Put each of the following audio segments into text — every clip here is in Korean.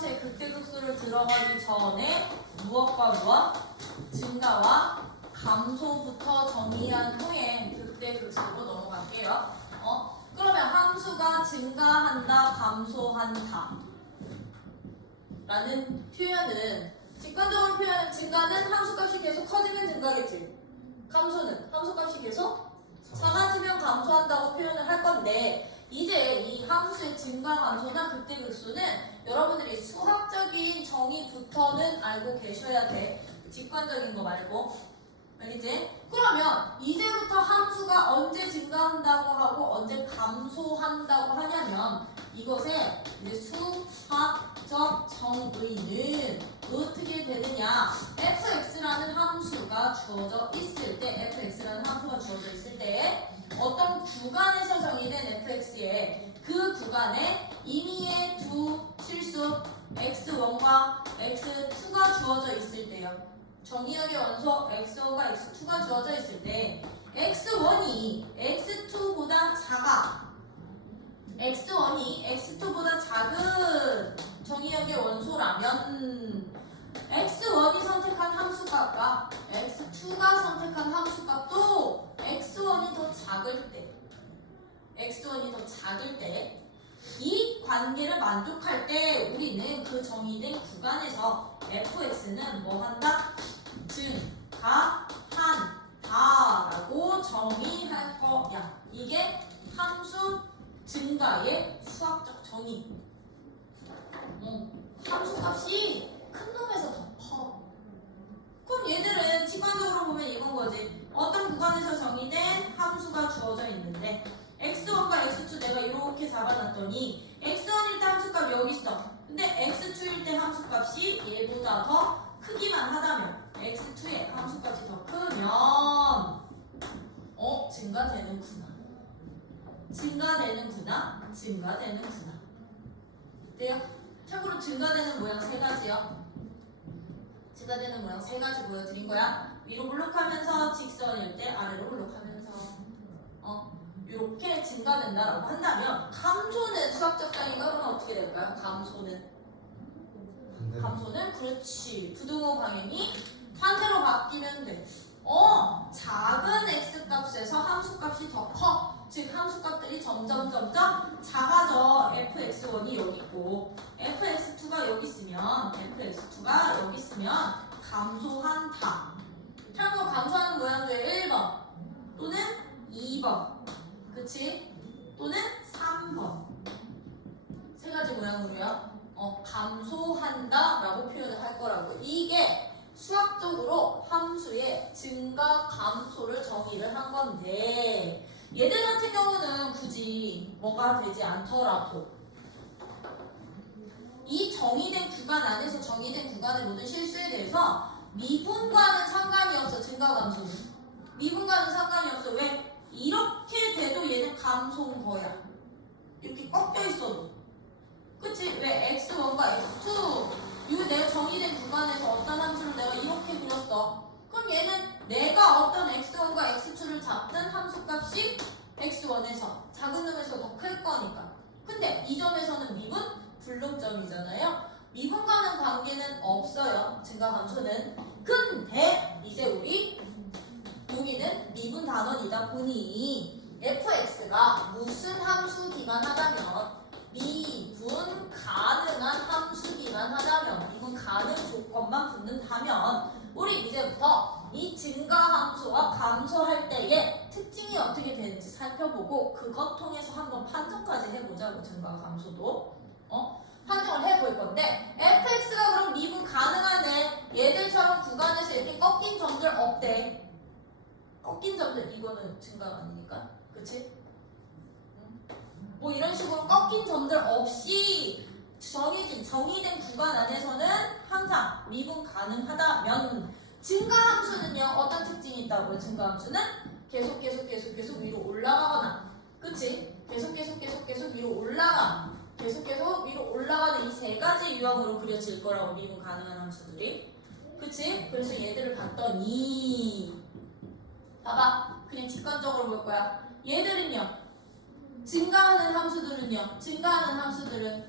함수의 극대극소를 들어가기 전에 무엇과 무엇? 증가와 감소부터 정의한 후에 극대극소로 넘어갈게요. 그러면 함수가 증가한다, 감소한다 라는 표현은 직관적으로 표현은 증가는 함수값이 계속 커지면 증가겠지. 감소는 함수값이 계속 작아지면 감소한다고 표현을 할 건데 이제 이 함수의 증가 감소나 극대극소는 여러분들이 수학적인 정의부터는 알고 계셔야 돼. 직관적인 거 말고. 알겠지? 그러면 이제부터 함수가 언제 증가한다고 하고 언제 감소한다고 하냐면 이것의 이제 수학적 정의는 어떻게 되느냐? fx라는 함수가 주어져 있을 때 fx라는 함수가 주어져 있을 때 어떤 구간에서 정의된 fx에 그 구간에 임의의 두 실수 x1과 x2가 주어져 있을 때요. 정의역의 원소 x1과 x2가 주어져 있을 때 x1이 x2보다 작아. x1이 x2보다 작은 정의역의 원소라면 x1이 선택한 함수값과 x2가 선택한 함수값도 x1이 더 작을 때 이 관계를 만족할 때 우리는 그 정의된 구간에서 fx는 뭐 한다? 증가한다라고 정의할 거야. 이게 함수 증가의 수학적 정의. 함수값이 큰 놈에서 더 커. 그럼 얘들은 직관적으로 보면 이건 거지. 어떤 구간에서 정의된 함수가 주어져 있는데 x1과 x2 내가 이렇게 잡아놨더니 x1일 때 함수값이 여기 있어. 근데 x2일 때 함수값이 얘보다 더 크기만 하다면 x2의 함수값이 더 크면 증가되는구나. 돼요? 참고로 증가되는 모양 세 가지요. 증가되는 모양 세 가지 보여드린 거야. 위로 블록하면서 직선일 때 아래로 블록하면서 이렇게 증가된다라고 한다면 감소는 수학적 정의가 그러면 어떻게 될까요? 감소는 그렇지. 부등호 방향이 반대로 바뀌면 돼. 작은 x값에서 함수값이 더 커. 즉 함수값들이 점점 작아져. fx1이 여기 있고 fx2가 여기 있으면 감소한다. 참고로 감소하는 모양들 1번 또는 2번 그치? 또는 3번 세 가지 모양으로요. 감소한다 라고 표현을 할 거라고. 이게 수학적으로 함수의 증가 감소를 정의를 한 건데 얘들 같은 경우는 굳이 뭐가 되지 않더라도 이 정의된 구간 안에서 정의된 구간의 모든 실수에 대해서 미분과는 상관이 없어. 증가 감소는 미분과는 상관이 없어. 왜? 이렇게 돼도 얘는 감소인 거야. 이렇게 꺾여 있어도. 그치? 왜 x1과 x2 이 내가 정의된 구간에서 어떤 함수를 내가 이렇게 그렸어. 그럼 얘는 내가 어떤 x1과 x2를 잡든 함수값이 x1에서 작은 놈에서 더 클 거니까. 근데 이 점에서는 미분 불능점이잖아요. 미분과는 관계는 없어요. 증가 감소는. 근데 이제 우리 여기는 미분 단원이다 보니 fx가 무슨 함수기만 하다면 미분 가능한 함수기만 하다면 미분 가능 조건만 붙는다면 우리 이제부터 이 증가 함수와 감소할 때의 특징이 어떻게 되는지 살펴보고 그것 통해서 한번 판정까지 해보자고. 증가 감소도 판정을 해볼 건데 fx가 그럼 미분 가능하네. 얘들처럼 구간에서 이렇게 꺾인 점들 없대. 꺾인 점들 이거는 증가가 아니니까 그치? 뭐 이런 식으로 꺾인 점들 없이 정의된 구간 안에서는 항상 미분 가능하다면 증가함수는요 어떤 특징이 있다고요? 증가함수는 계속 위로 올라가거나 그치? 계속 위로 올라가 계속 위로 올라가는 이 세 가지 유형으로 그려질 거라고. 미분 가능한 함수들이 그치? 그래서 얘들을 봤더니 봐봐. 그냥 직관적으로 볼 거야. 얘들은요 증가하는 함수들은요. 증가하는 함수들은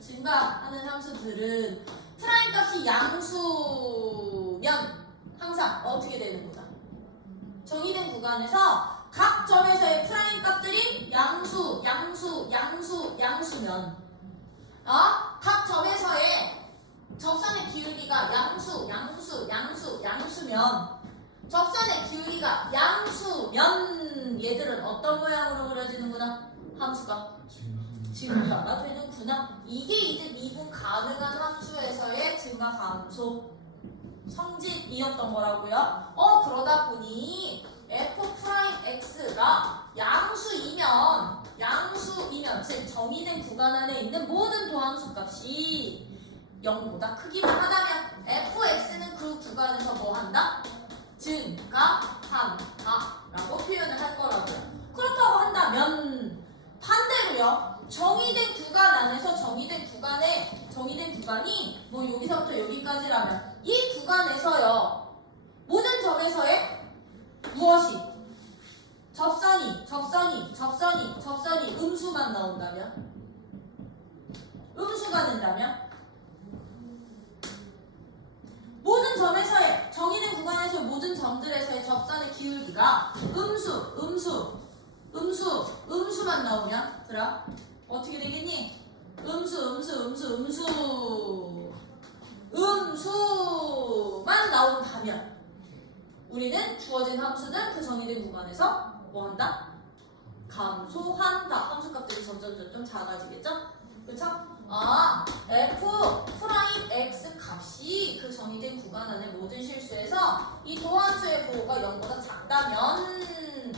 프라임 값이 양수면 항상 어떻게 되는 거다? 정의된 구간에서 각 점에서의 프라임 값들이 양수면 각 점에서의 접선의 기울기가 양수면 접선의 기울기가 양수면 얘들은 어떤 모양으로 그려지는구나? 함수가 증가가 되는구나. 이게 이제 미분 가능한 함수에서의 증가 감소 성질이었던 거라고요. 그러다 보니 f'x가 양수이면 즉 정의된 구간 안에 있는 모든 도함수 값이 0보다 크기만 하다면 fx는 그 구간에서 뭐 한다? 증가한다 라고 표현을 할 거라고요. 그렇다고 한다면 반대로요. 정의된 구간 안에서 정의된 구간이 뭐 여기서부터 여기까지라면 이 구간에서요. 모든 점에서의 무엇이? 접선이 음수만 나온다면? 음수가 된다면? 모든 점에서의 정의된 구간에서 모든 점들에서의 접선의 기울기가 음수만 나오면 들어 어떻게 되겠니? 음수만 나온다면 우리는 주어진 함수는 그 정의된 구간에서 뭐 한다? 감소한다. 함수값들이 점점 작아지겠죠? 그쵸? f'x 값이 그 정의된 구간 안에 모든 실수에서 이 도함수의 부호가 0보다 작다면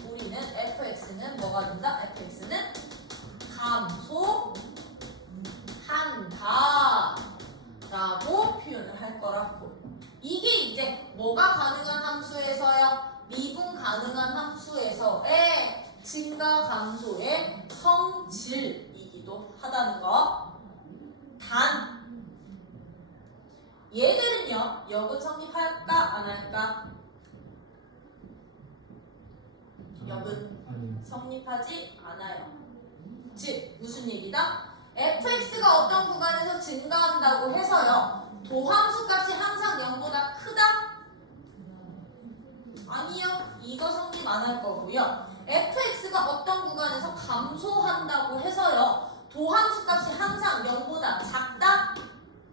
우리는 fx는 뭐가 된다? fx는 감소한다 라고 표현을 할 거라고. 이게 이제 뭐가 가능한 함수에서요? 미분 가능한 함수에서의 증가 감소의 성질이기도 하다는 거. 단 얘들은요 역은 성립할까 안 할까? 역은 성립하지 않아요. 즉 무슨 얘기다? fx가 어떤 구간에서 증가한다고 해서요 도함수 값이 항상 0보다 크다? 아니요. 이거 성립 안 할 거고요. fx가 어떤 구간에서 감소한다고 해서요 도함수 값이 항상 0보다 작다?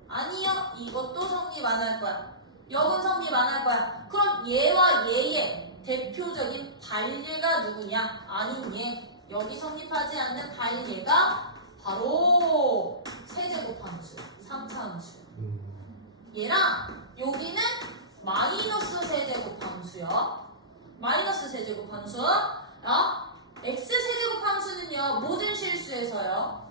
아니요. 이것도 성립 안 할 거야. 역은 성립 안 할 거야. 그럼 얘와 얘의 대표적인 반례가 누구냐? 아닌 얘. 여기 성립하지 않는 반례가 바로 세제곱함수, 3차 함수. 얘랑 여기는 마이너스 세제곱함수요. 마이너스 세제곱함수. x 세제곱함수는요 모든 실수에서요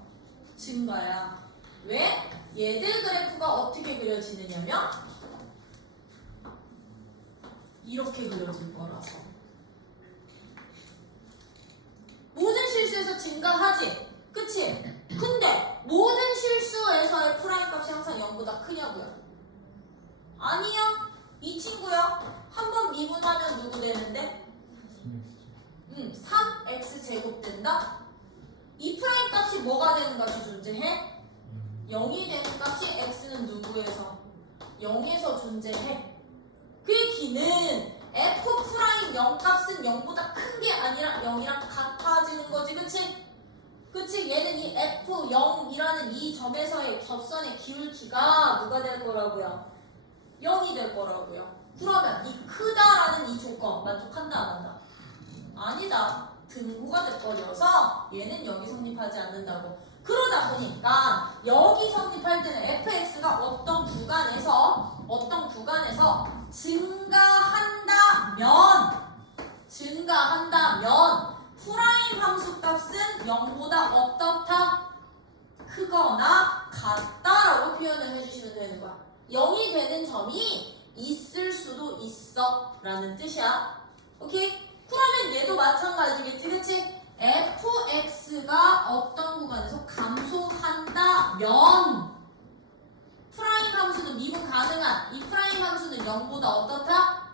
증가야. 왜? 얘들 그래프가 어떻게 그려지느냐면 이렇게 그려질 거라서. 모든 실수에서 증가하지. 그치? 근데 모든 실수에서의 프라임 값이 항상 0보다 크냐고요? 아니요. 이 친구요. 한번 미분하면 누구 되는데? 3x 제곱 된다? 이 프라임 값이 뭐가 되는 값이 존재해? 0이 되는 값이 x는 누구에서? 0에서 존재해. 그 얘기는 f 프라임 0 값은 0보다 큰 게 아니라 0이랑 같아지는 거지. 그치? 얘는 이 f0이라는 이 점에서의 접선의 기울기가 누가 될 거라고요? 0이 될 거라고요. 그러면 이 크다라는 이 조건 만족한다 안 한다? 아니다. 등호가 돼버려서 얘는 여기 성립하지 않는다고. 그러다 보니까 여기 성립할 때는 fx가 어떤 구간에서 증가한다면 프라임 함수 값은 0보다 어떻다? 크거나 같다라고 표현을 해주시면 되는 거야. 0이 되는 점이 있을 수도 있어 라는 뜻이야. 오케이? 그러면 얘도 마찬가지겠지. 그치? fx가 어떤 구간에서 감소한다면 프라임 함수는 미분 가능한 이 프라임 함수는 0보다 어떻다?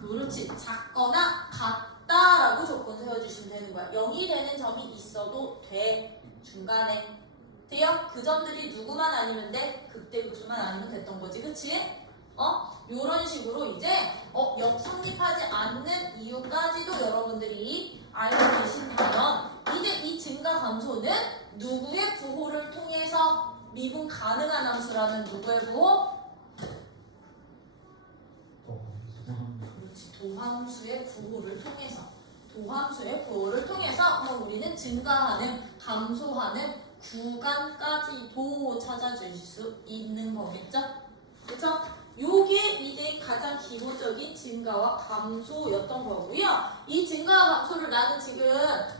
그렇지. 작거나 같다 없다라고 조건 세워주시면 되는 거야. 0이 되는 점이 있어도 돼. 중간에. 돼요? 그 점들이 누구만 아니면 돼? 극대극소만 아니면 됐던 거지. 그치? 요런 식으로 이제 역성립하지 않는 이유까지도 여러분들이 알고 계신다면 이제 이 증가 감소는 누구의 부호를 통해서 미분 가능한 함수라는 누구의 부호? 그렇지. 도함수의 부호를 통해서 그럼 우리는 증가하는 감소하는 구간까지도 찾아주실 수 있는 거겠죠? 그렇죠? 요게 이제 가장 기본적인 증가와 감소였던 거고요. 이 증가와 감소를 나는 지금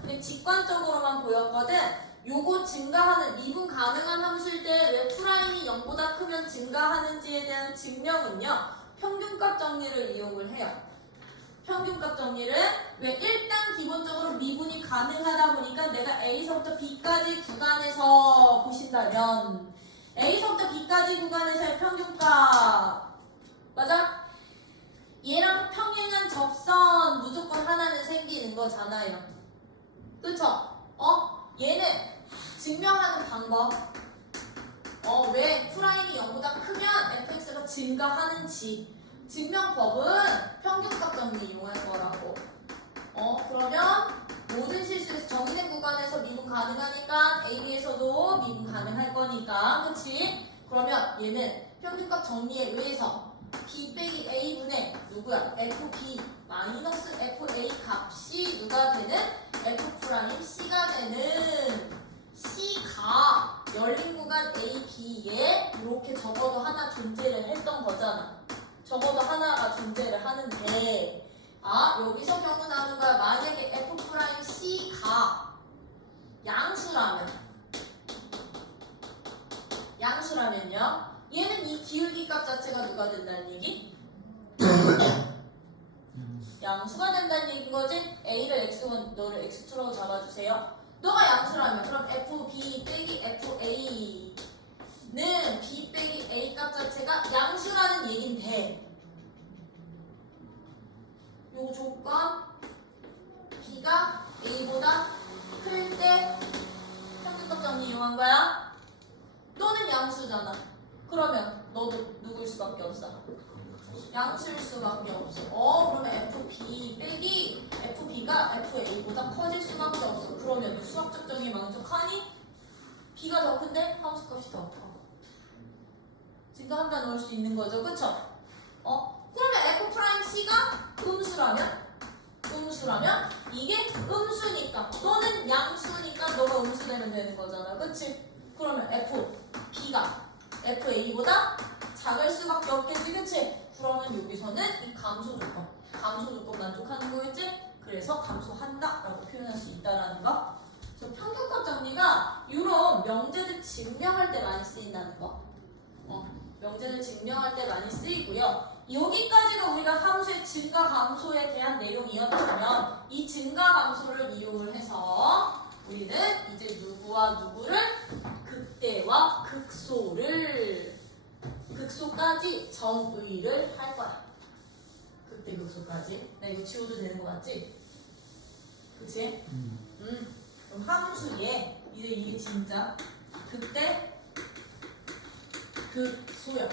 그냥 직관적으로만 보였거든. 요거 증가하는 미분 가능한 함수일 때 왜 프라임이 0보다 크면 증가하는지에 대한 증명은요. 평균값 정리를 이용을 해요. 평균값 정리를 왜 일단 기본적으로 미분이 가능하다 보니까 내가 A서부터 B까지 구간에서 보신다면 A서부터 B까지 구간에서의 평균값 맞아? 얘랑 평행한 접선 무조건 하나는 생기는 거잖아요. 그쵸? 얘는 증명하는 방법 왜 프라임이 0보다 크면 fx가 증가하는지 증명법은 평균값 정리 이용할 거라고. 그러면 모든 실수에서 정의된 구간에서 미분 가능하니까 AB에서도 미분 가능할 거니까. 그치? 그러면 얘는 평균값 정리에 의해서 B 빼기 A분의 누구야? FB 마이너스 FA 값이 누가 되는? F'C가 되는 C가 열린 구간 A, B에 이렇게 적어도 하나 존재를 했던 거잖아. 적어도 하나가 존재를 하는데 여기서 경우 나오는 거야. 만약에 F'C가 양수라면요 얘는 이 기울기 값 자체가 누가 된다는 얘기? 양수가 된다는 얘기인 거지? A를 X1, 너를 X2로 잡아주세요. 너가 양수라면 그럼 FB 빼기 FA는 B 빼기 A 값 자체가 양수라는 얘긴데 요 조건 B가 A보다 클 때 평균값 정리 이용한 거야? 너는 양수잖아. 그러면 너도 누구일 수밖에 없어? 양수일 수밖에 없어. 그러면 FB 빼기 FB가 FA보다 커질 수밖에 없어. 그러면 수학적 정의 만족하니? B가 더 큰데 함수값이 더 커. 증가한다 넣을 수 있는 거죠. 그쵸? 그러면 F'C가 음수라면 이게 음수니까 너는 양수니까 너가 음수되면 되는 거잖아. 그치? 그러면 FB가 FA보다 작을 수밖에 없겠지. 그치? 그러면 여기서는 이 감소 조건 만족하는 거겠지? 그래서 감소한다 라고 표현할 수 있다라는 거. 그래서 평균값 정리가 이런 명제를 증명할 때 많이 쓰인다는 거. 명제를 증명할 때 많이 쓰이고요. 여기까지가 우리가 함수의 증가 감소에 대한 내용이었다면 이 증가 감소를 이용을 해서 우리는 이제 누구와 누구를 극대와 극소까지 정의를 할 거야. 극대 극소까지. 나 이거 지워도 되는 거 맞지? 그치? 그럼 함수에 이제 이게 진짜 극대 극소야.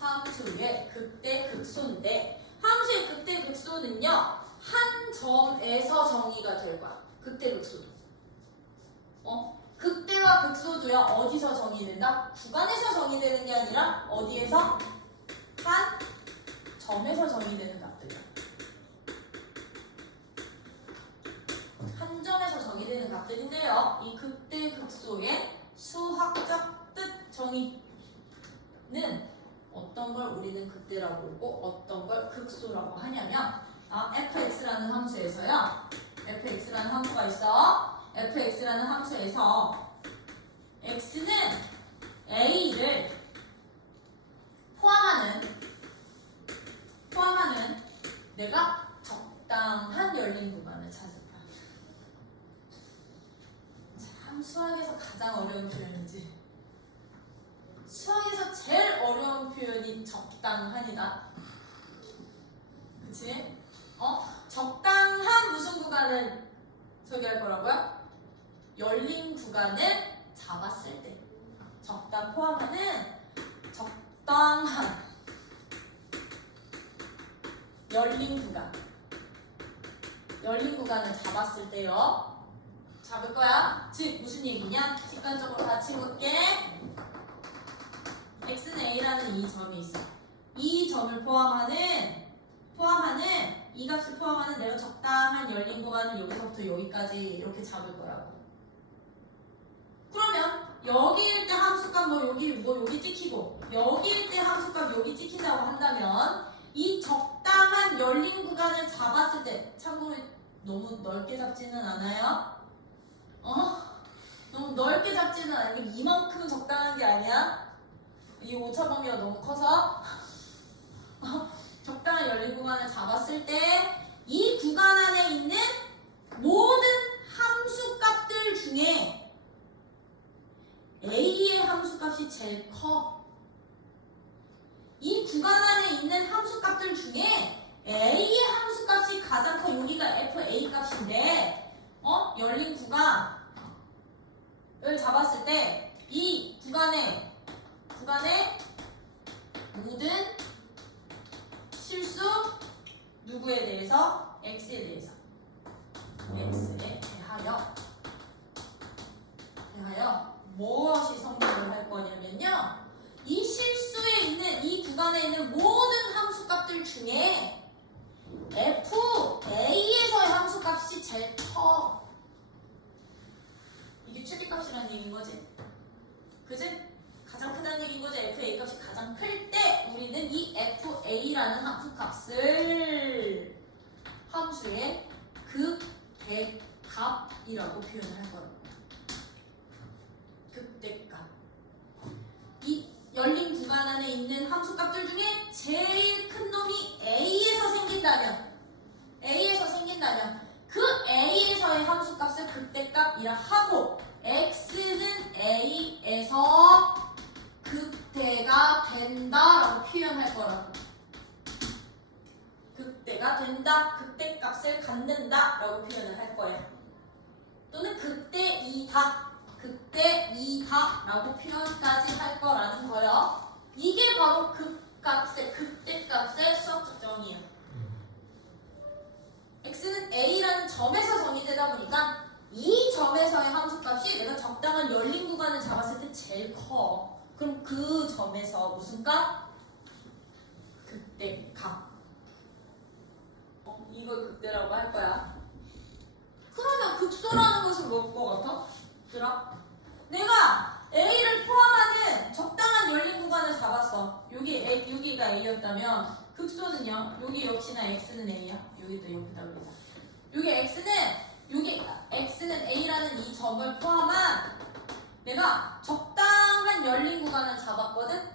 함수의 극대 극소인데 함수의 극대 극소는요 한 점에서 정의가 될 거야. 극대 극소도. 극대와 극소도요 어디서 정의된다? 구간에서 정의되는 게 아니라 어디에서? 한 점에서 정의되는 값들이야. 한 점에서 정의되는 값들인데요. 이 극대 극소의 수학적 뜻 정의는 어떤 걸 우리는 극대라고 보고 어떤 걸 극소라고 하냐면 fx라는 함수에서요. fx라는 함수가 있어. fx라는 함수에서 x는 a를 포함하는 내가 적당한 열린 구간을 찾았다. 참 수학에서 가장 어려운 표현이지. 수학에서 제일 어려운 표현이 적당한이다. 그치? 적당한 무슨 구간을 저기 할 거라고요? 열린 구간을 잡았을 때. 적당 포함하는 적당한 열린 구간. 열린 구간을 잡았을 때요. 잡을 거야. 즉 무슨 얘기냐? 직관적으로 같이 볼게. x는 a라는 이 점이 있어. 이 점을 포함하는 이 값을 포함하는 내가 적당한 열린 구간을 여기서부터 여기까지 이렇게 잡을 거라고. 그러면 여기일 때 함수값 여기 찍히고 여기일 때 함수값 여기 찍힌다고 한다면 이 적당한 열린 구간을 잡았을 때, 참고로 너무 넓게 잡지는 않아요? 너무 넓게 잡지는 않으면 이만큼은 적당한 게 아니야? 이 오차 범위가 너무 커서 적당한 열린 구간을 잡았을 때 이 구간 안에 있는 모든 함수값들 중에 A의 함수값이 제일 커. 이 구간 안에 있는 함수값들 중에 A의 함수값이 가장 커. 여기가 FA 값인데 열린 구간을 잡았을 때 이 구간의 모든 실수 누구에 대해서? X에 대해서. X에 대하여 무엇이 성립을 할 거냐면요. 이 실수에 있는 이 구간에 있는 모든 함수값들 중에 FA에서의 함수값이 제일 커. 이게 최대값이라는 얘기인 거지. 그지? 가장 크다는 얘기인 거지. FA 값이 가장 클 때 우리는 이 FA라는 함수값을 함수의 극대값이라고 표현을 할 거라고. 극대값. 이 열린 구간 안에 있는 함수값들 중에 제일 큰 놈이 A에서 생긴다면 그 A에서의 함수값을 극대값이라 하고 X는 A에서 극대가 된다라고 표현할 거라고. 극대가 된다, 극대값을 갖는다라고 표현을 할 거야. 또는 극대이다라고 표현까지 할 거라는 거예요. 이게 바로 극대값의 수학적 정의야. x는 a라는 점에서 정의되다 보니까 이 점에서의 함수값이 내가 적당한 열린 구간을 잡았을 때 제일 커. 그럼 그 점에서 무슨 값? 극대값. 이걸 극대라고 할 거야. 그러면 극소라는 것은 뭘 것 같아? 얘들아, 내가 A를 포함하는 적당한 열린 구간을 잡았어. 여기가 A였다면 극소는요. 여기 역시나 X는 A야. 여기도 옆에다 그리자. X는 A라는 이 점을 포함한 내가 적당한 열린 구간을 잡았거든.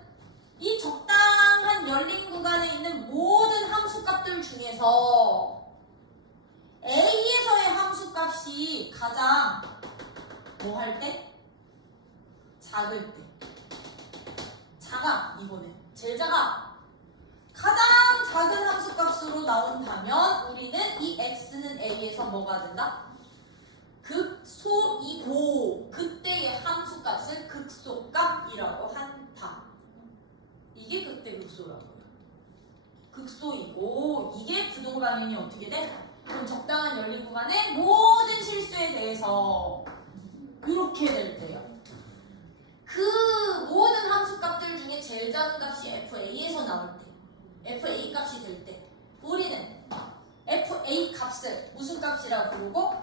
이 적당한 열린 구간에 있는 모든 함수값들 중에서 A에서의 함수값이 가장 뭐 할 때? 작을 때. 작아, 이번에. 제일 작아. 가장 작은 함수값으로 나온다면 우리는 이 X는 A에서 뭐가 된다? 극소이고 그때의 함수값을 극소값이라고 한다. 이게 그때 극소라고요. 극소이고 이게 부동방향이 어떻게 돼? 그럼 적당한 열린 구간의 모든 실수에 대해서 이렇게 될 때요. 그 모든 함수값들 중에 제일 작은 값이 FA에서 나올 때, FA 값이 될 때 우리는 FA 값을 무슨 값이라고 부르고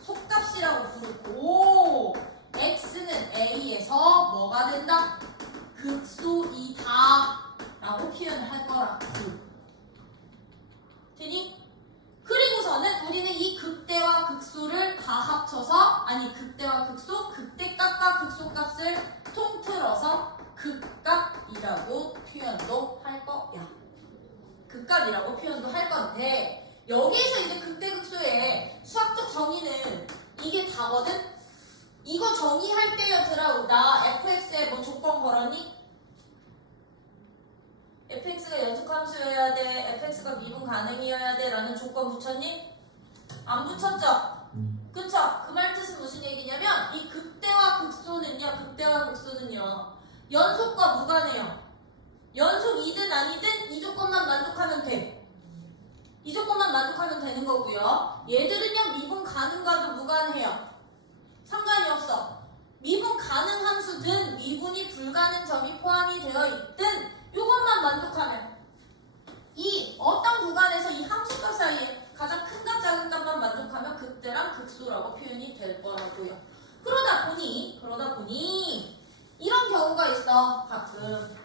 속값이라고 부르고 X는 A에서 뭐가 된다? 극소이다 라고 표현을 할 거라고. 되니? 그리고서는 우리는 이 극대와 극소를 다 합쳐서 극대와 극소, 극대값과 극소값을 통틀어서 극값이라고 표현도 할 거야. 극값이라고 표현도 할 건데 여기에서 이제 극대 극소의 수학적 정의는 이게 다거든? 이거 정의할 때였더라. 나 fx에 뭐 조건 걸었니? fx fx가 연속함수여야 돼, fx가 미분 가능이어야 돼 라는 조건 붙였니? 안 붙였죠? 그쵸? 그 말 뜻은 무슨 얘기냐면 이 극대화 극소는요 연속과 무관해요. 연속이든 아니든 이 조건만 만족하면 돼. 이 조건만 만족하면 되는 거고요. 얘들은요 미분 가능과도 무관해요. 상관이 없어. 미분 가능 함수든 미분이 불가능 점이 포함이 되어 있든 이것만 만족하면 이 어떤 구간에서 이 함수값 사이에 가장 큰 값 작은 값만 만족하면 극대랑 극소라고 표현이 될 거라고요. 그러다 보니 이런 경우가 있어. 가끔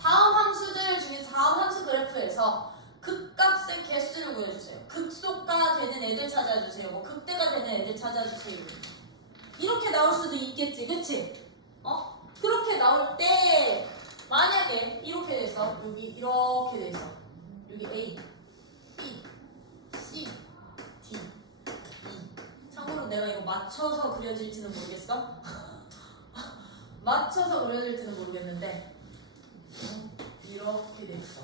다음 함수들 중에 다음 함수 그래프에서 극값의 개수를 보여주세요. 극소가 되는 애들 찾아주세요. 뭐 극대가 되는 애들 찾아주세요. 이렇게 나올 수도 있겠지, 그치? 그렇게 나올 때 만약에 이렇게 돼서 여기 이렇게 돼서 여기 A, B, C, D, E. 참고로 내가 이거 맞춰서 그려질지는 모르겠어. 맞춰서 그려질지는 모르겠는데 이렇게 돼있어.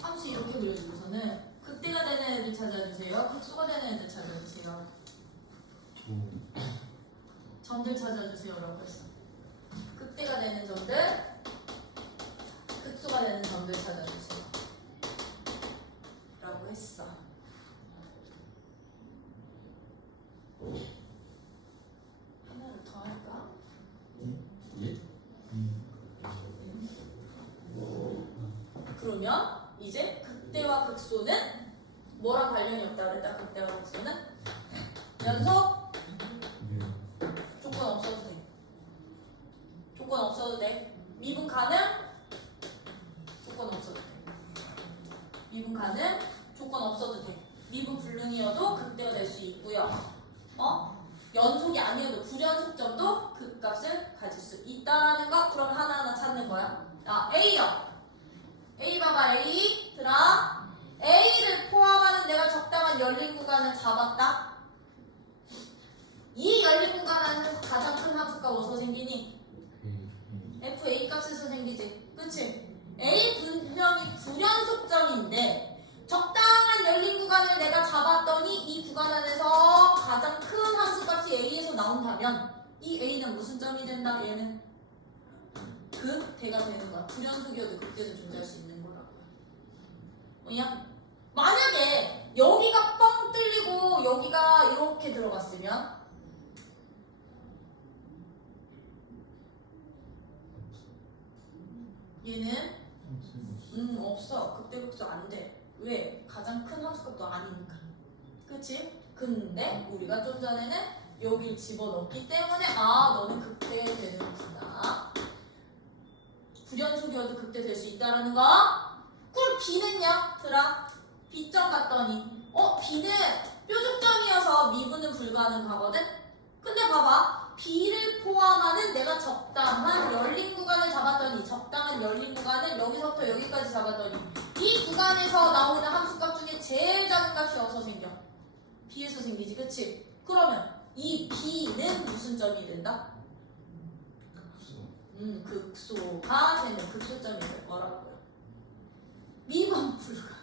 함수 이렇게 그려주고서는 극대가 되는 애들 찾아주세요. 극소가 되는 애들 찾아주세요. 점들 찾아주세요라고 했어. 극대가 되는 점들, 극소가 되는 점들 찾아주세요. 라고 했어. 하나를 더 할까? 예? 그러면 이제 극대와 극소는 뭐랑 관련이 없다 그랬다. 극대와 극소는 연속 조건 없어도 돼. 조건 없어도 돼. 미분 가능 조건 없어도 돼. 미분 가능 조건 없어도 돼. 미분 불능이어도 극대가 될 수 있고요. 연속이 아니어도 불연속점도 극값을 가질 수 있다라는 거. 그럼 하나하나 찾는 거야. A요. A 봐봐. A 들아. A를 포함하는 내가 적당한 열린 구간을 잡았다. 이 열린 구간은 가장 큰 함수가 어디서 생기니? FA 값에서 생기지. 그치? A 분명히 불연속점인데 적당한 열린 구간을 내가 잡았더니 이 구간 안에서 가장 큰 함수값이 A에서 나온다면 이 A는 무슨 점이 된다? 얘는 극대가 되는 거야. 불연속이어도 극대도 존재할 수 있는 거라고. 뭐냐? 만약에 여기가 뻥 뚫리고 여기가 이렇게 들어갔으면 얘는 없어. 극대 극소 안 돼. 왜? 가장 큰 함수값도 아니니까. 그치? 근데 우리가 좀 전에는 여길 집어넣기 때문에 너는 극대 되는 것이다. 불연속이어도 극대 될 수 있다라는 거. 그럼 B는요? 들아. B점 갔더니 B는 뾰족점이어서 미분은 불가능하거든? 근데 봐봐. B를 포함하는 내가 적당한 열린 구간을 잡았더니 적당한 열린 구간을 여기서부터 여기까지 잡았더니 이 구간에서 나오는 함수값 중에 제일 작은 값이 어디서 생겨? B에서 생기지, 그치? 그러면 이 B는 무슨 점이 된다? 극소가 되는 극소점이 될 거라고요. 미분 불가능.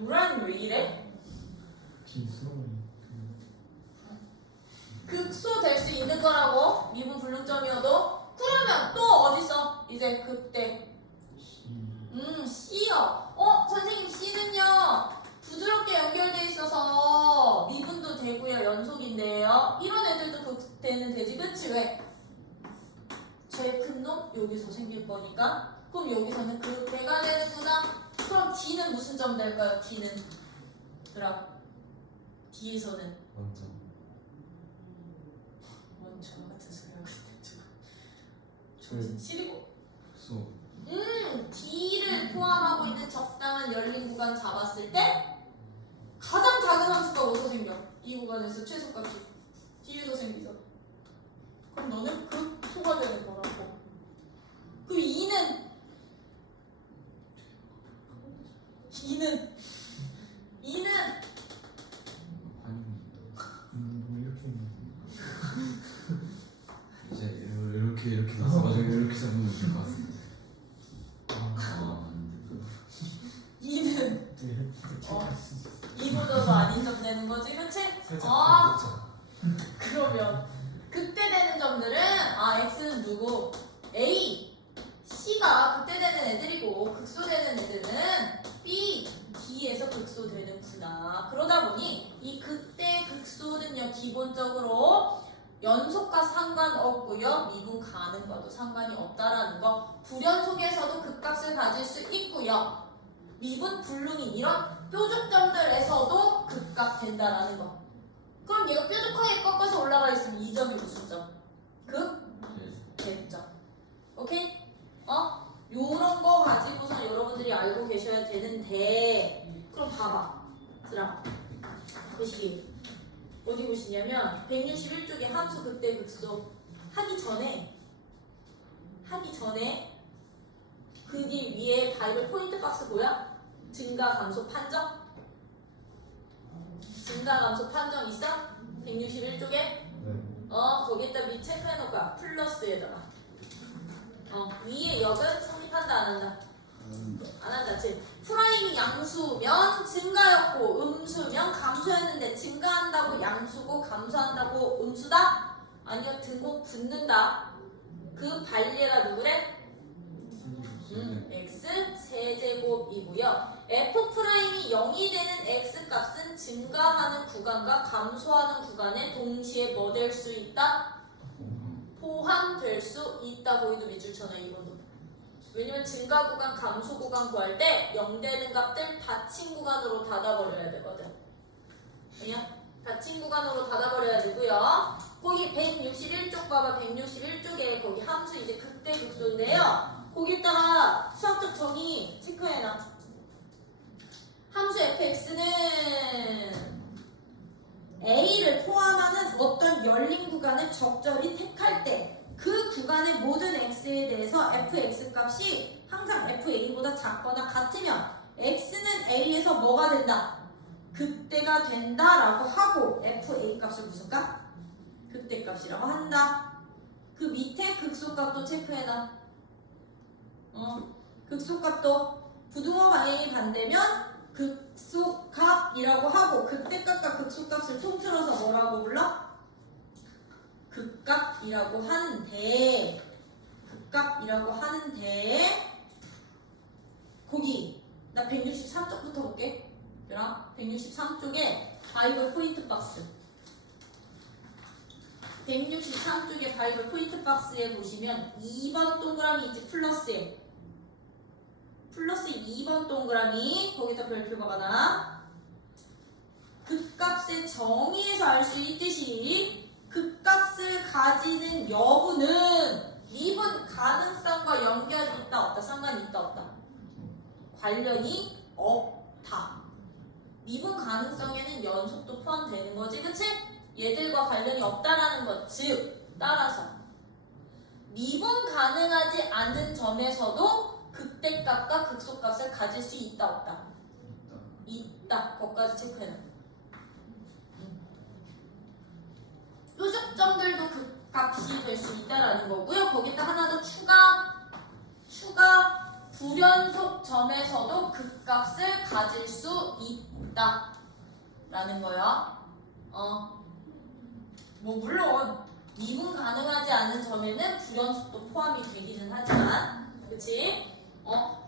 요란 왜 이래? 극소 될 수 있는 거라고. 미분 불능점이어도. 그러면 또 어딨어? 이제 극대. C요. 선생님 C는요 부드럽게 연결돼 있어서 미분도 되고요 연속인데요. 이런 애들도 극대는 되지, 그치? 왜? 제일 큰 놈 여기서 생길 거니까. 그럼 여기서는 극대가 되는구나. 그럼 D는 무슨 점 될까요? D는 그럼 D에서는 시리고. 소. D를 포함하고 있는 적당한 열린 구간 잡았을 때 가장 작은 함수가 어디서 생겨? 이 구간에서 최소값이 D에서 생기죠. 그럼 너는 극소가 되는 거라고. 그럼 2는 이제 이렇게 나서 나중에 이렇게 잡으면 될 것 같습니다. 2는 2보다도 아닌 점 되는 거지, 그렇지? 그러면 극대 되는 점들은 x는 누구? A, C가 극대 되는 애들이고 극소되는 애들은 B, D에서 극소되는구나. 그러다 보니 이 극대 극소는요 기본적으로 연속과 상관없고요 미분 가능과도 상관이 없다라는 거. 불연속에서도 극값을 가질 수 있고요 미분 불능이 이런 뾰족점들에서도 극값 된다라는 거. 그럼 얘가 뾰족하게 꺾어서 올라가 있으면 이 점이 무슨 점? 대점. 오케이? 요런 거 가지고서 여러분들이 알고 계셔야 되는데, 그럼 봐봐. 얘들아, 보시기. 어디 보시냐면 161쪽에 함수 극대 극소 하기 전에 그게 위에 바이블 포인트 박스 보여? 증가 감소 판정? 증가 감소 판정 있어? 161쪽에? 거기에다 밑 체크해놓을까? 플러스에다가 위에 역은 성립한다 안 한다? 안 한다. 즉 프라임이 양수면 증가였고 음수면 감소였는데 증가한다고 양수고 감소한다고 음수다? 아니요, 등호 붙는다. 그 반례가 누구래? x 세제곱이고요. f 프라임이 0이 되는 x 값은 증가하는 구간과 감소하는 구간에 동시에 뭐 될 수 있다? 포함될 수 있다. 거기도 밑줄 쳐놔. 이번도. 왜냐면 증가 구간, 감소 구간 구할 때 0 되는 값들 닫힌 구간으로 닫아버려야 되거든. 그냥 닫힌 구간으로 닫아버려야 되고요. 거기 161쪽 봐봐. 161쪽에 거기 함수 이제 극대 극소인데요. 거기다가 수학적 정의 체크해놔. 함수 fx는 a를 포함하는 어떤 열린 구간을 적절히 택할 때 그 구간의 모든 x에 대해서 fx 값이 항상 fa보다 작거나 같으면 x는 a에서 뭐가 된다? 극대가 된다라고 하고 fa 값을 무슨 값? 극대 값이라고 한다. 그 밑에 극소값도 체크해놔. 극소값도 부등호 방향이 반대면 극소값이라고 하고 극대값과 극소값을 통틀어서 뭐라고 불러? 극값이라고 하는데 거기 나 163쪽부터 볼게. 얘들아 163쪽에 바이블 포인트 박스 163쪽에 바이블 포인트 박스에 보시면 2번 동그라미 이제 플러스 2번 동그라미 거기다 별표가 많아. 극값의 정의에서 알 수 있듯이 극값을 가지는 여부는 미분 가능성과 연결이 있다 없다? 상관이 있다 없다? 관련이 없다. 미분 가능성에는 연속도 포함되는 거지, 그치? 얘들과 관련이 없다라는 것. 즉 따라서 미분 가능하지 않은 점에서도 극대값과 극소값을 가질 수 있다 없다? 있다. 거기까지 체크해놔. 뾰족점들도 극값이 될 수 있다라는 거고요. 거기다 하나 더 추가 불연속 점에서도 극값을 가질 수 있다라는 거야. 뭐 물론 미분 가능하지 않은 점에는 불연속도 포함이 되기는 하지만, 그치?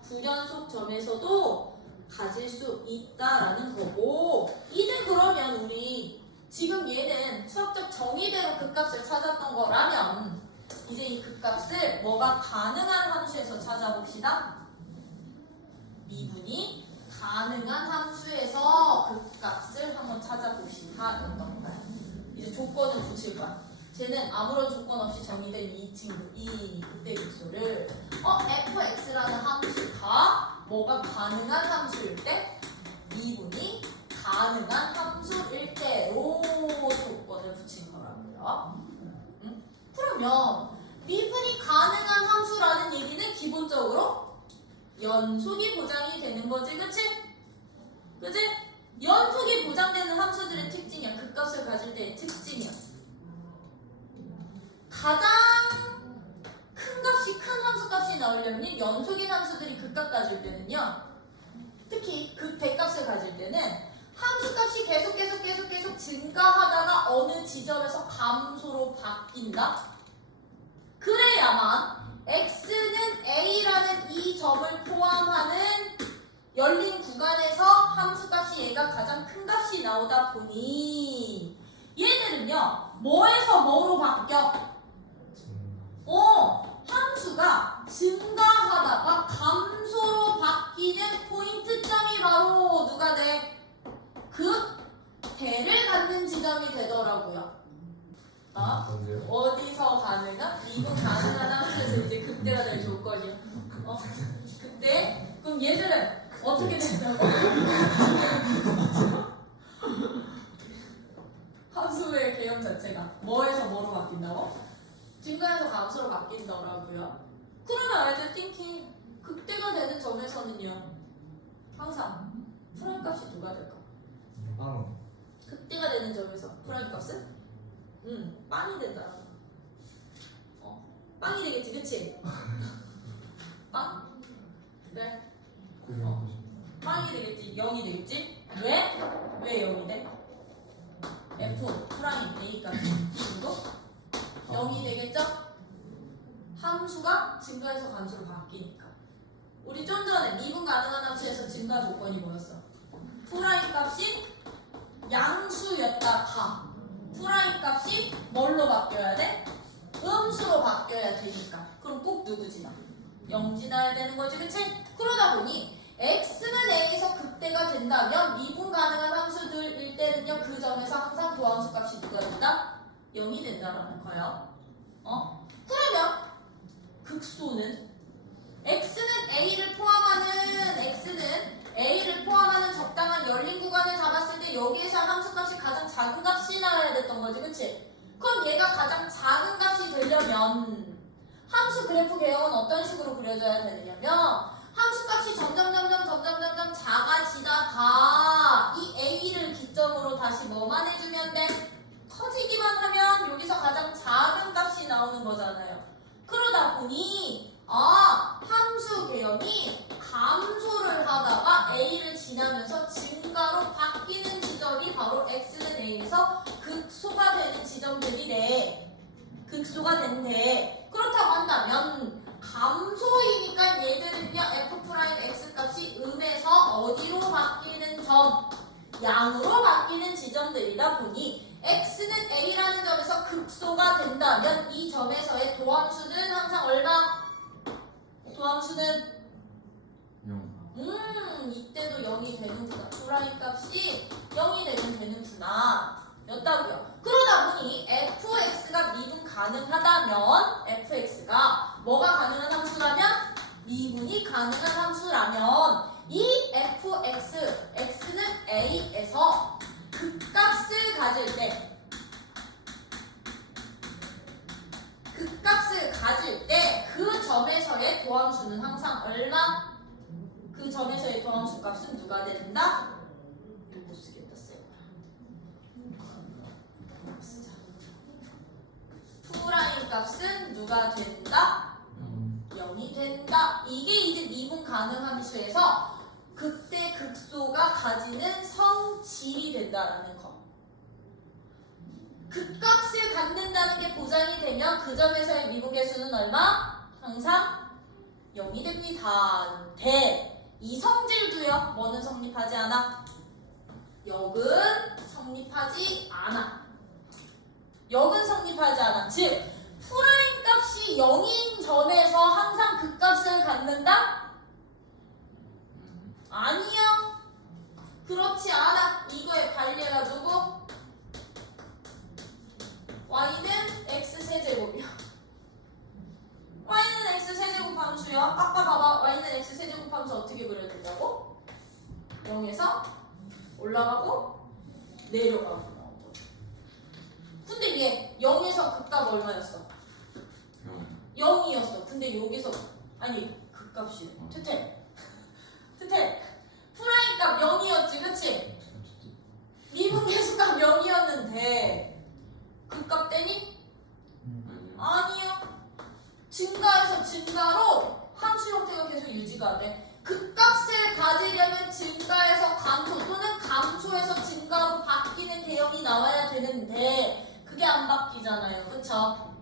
불연속 점에서도 가질 수 있다라는 거고. 이제 그러면 우리 지금 얘는 수학적 정의대로 극값을 찾았던 거라면 이제 이 극값을 뭐가 가능한 함수에서 찾아봅시다. 미분이 가능한 함수에서 극값을 한번 찾아봅시다. 어떤 거야? 이제 조건을 붙일 거야. 쟤는 아무런 조건 없이 정의된 이 친구, 이 극대 극소를 fx라는 함수가 뭐가 가능한 함수일 때 미분이 가능한 함수일 때로 조건을 붙인 거라고요. 그러면 미분이 가능한 함수라는 얘기는 기본적으로 연속이 보장이 되는 거지, 그치? 그치? 연속이 보장되는 함수들의 특징이야. 극값을 가질 때의 특징이야. 가장 큰 값이 큰 함수값이 나오려면 연속인 함수들이 극값 가질 때는요, 특히 극대값을 가질 때는 함수값이 계속 증가하다가 어느 지점에서 감소로 바뀐다. 그래야만 x는 a라는 이 점을 포함하는 열린 구간에서 함수값이 얘가 가장 큰 값이 나오다 보니 얘들은요 뭐에서 뭐로 바뀌어? 함수가 증가하다가 감소로 바뀌는 포인트점이 바로 누가 돼? 극대를 갖는 지점이 되더라고요. 어디서 가능한? 미분 가능한 함수에서 이제 극대가 될 조건이야. 극대? 그럼 얘들은 어떻게 된다고? 함수의 개념 자체가 뭐에서 뭐로 바뀐다고? 증가해서 감소로 바뀐다고요. 그러면 애들 띵킹 극대가 되는 점에서는요 항상 프라임 값이 누가 될까? 극대가 되는 점에서 프라임 값은 빵이 된다. 빵이 되겠지, 그치? 빵? 그래. 빵이 되겠지, 0이 되겠지? 왜? 왜 0이 돼? f 프라임 a 값이 증거 0이 되겠죠? 함수가 증가해서 감소로 바뀌니까. 우리 좀 전에 미분 가능한 함수에서 증가 조건이 뭐였어? 프라임 값이 양수였다가 프라임 값이 뭘로 바뀌어야 돼? 음수로 바뀌어야 되니까. 그럼 꼭 누구 지나? 0 지나야 되는 거지, 그치? 그러다 보니 x는 a에서 극대가 된다면 미분 가능한 함수들일 때는요 그 점에서 항상 도함수 값이 누가 된다? 0이 된다라는 거예요. 그러면 극소는 x는 a를 포함하는 적당한 열린 구간을 잡았을 때 여기에서 함수 값이 가장 작은 값이 나와야 됐던 거지, 그치? 그럼 얘가 가장 작은 값이 되려면 함수 그래프 개형은 어떤 식으로 그려져야 되느냐면 함수 값이 점점 작아지다가 이 a를 기점으로 다시 뭐만 해주면 돼? 커지기만 하면 여기서 가장 작은 값이 나오는 거잖아요. 그러다 보니 함수 개형이 감소를 하다가 a를 지나면서 증가로 바뀌는 지점이 바로 x는 a에서 극소가 되는 지점들이래. 극소가 된대. 그렇다고 한다면 감소이니까 얘들은요 f'(x) 값이 음에서 어디로 바뀌는 점? 양으로 바뀌는 지점들이다 보니 x는 a라는 점에서 극소가 된다면 이 점에서의 도함수는 항상 얼마? 도함수는 0. 이때도 0이 되는구나. 프라임 값이 0이 되는구나 였다고요. 그러다 보니 fx가 미분 가능하다면 fx가 뭐가 가능한 함수라면? 미분이 가능한 함수라면 이 fx, x는 a에서 극값을 가질 때 그 점에서의 도함수는 항상 얼마? 그 점에서의 도함수 값은 누가 된다? 못 쓰겠다, 쎄. 프라임 값은 누가 된다? 0이 된다. 이게 이제 미분 가능 함수에서 극대 극소가 가지는 성질이 된다라는 거. 극값을 갖는다는 게 보장이 되면 그 점에서의 미분 계수는 얼마? 항상 0이 됩니다. 이 성질도요. 뭐는 성립하지 않아? 역은 성립하지 않아. 역은 성립하지 않아. 즉 프라임 값이 0인 점에서 항상 극값을 갖는다? 아니요. 그렇지 않아. 이거에 반려해가지고 y는 세제곱이야. y는 x 세제곱 함수야. 아까 봐봐. y는 x 세제곱 함수 어떻게 그려진다고? 0에서 올라가고 내려가고. 근데 얘 0에서 극값 얼마였어? 0이었어. 근데 여기서 아니 극값이 퇴퇴 프라임 값 0이었지 그치? 미분 계수값 0이었는데 극값 떼니? 아니요. 증가해서 증가로 함수 형태가 계속 유지가 돼. 극값을 가지려면 증가해서 감소 또는 감소해서 증가로 바뀌는 개형이 나와야 되는데 그게 안 바뀌잖아요. 그쵸?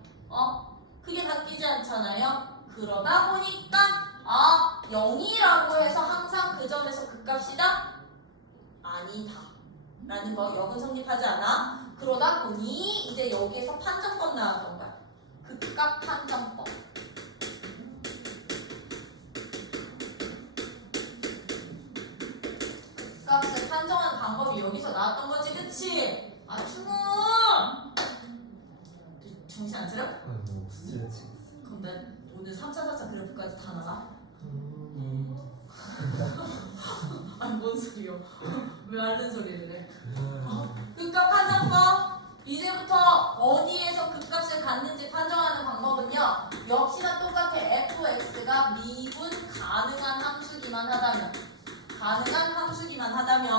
그게 바뀌지 않잖아요. 그러다 보니까 0이라고 해서 항상 그 점에서 극값이다? 아니다 라는 거 역은 성립하지 않아. 그러다 보니 이제 여기에서 판정법 나왔던 거야. 극값 판정법. 극값을 판정하는 방법이 여기서 나왔던 거지 그치? 충우 정신 안 차려? 뭐 스트레치. 그럼 난 오늘 3차 4차 그래프까지 다 나가? 아니 뭔 소리야? 왜 앓는 소리를 해? 극값 판정법. 이제부터 어디에서 극값을 갖는지 판정하는 방법은요 역시나 똑같아. fx가 미분 가능한 함수기만 하다면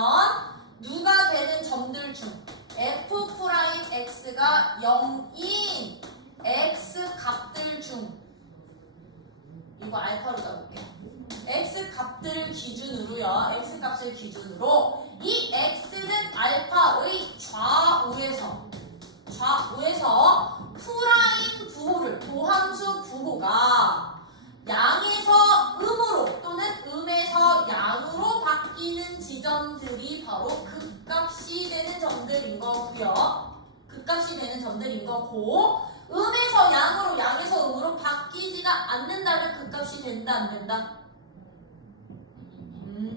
누가 되는 점들 중 f'x가 0인 x 값들 중 이거 알파로 잡을게. x 값들을 기준으로요. x 값을 기준으로 이 x는 알파의 좌우에서 프라임 부호를 도함수 부호가 양에서 음으로 또는 음에서 양으로 바뀌는 지점들이 바로 극값이 되는 점들인 거고요. 음에서 양으로 양에서 음으로 바뀌지가 않는다면 극값이 된다 안 된다?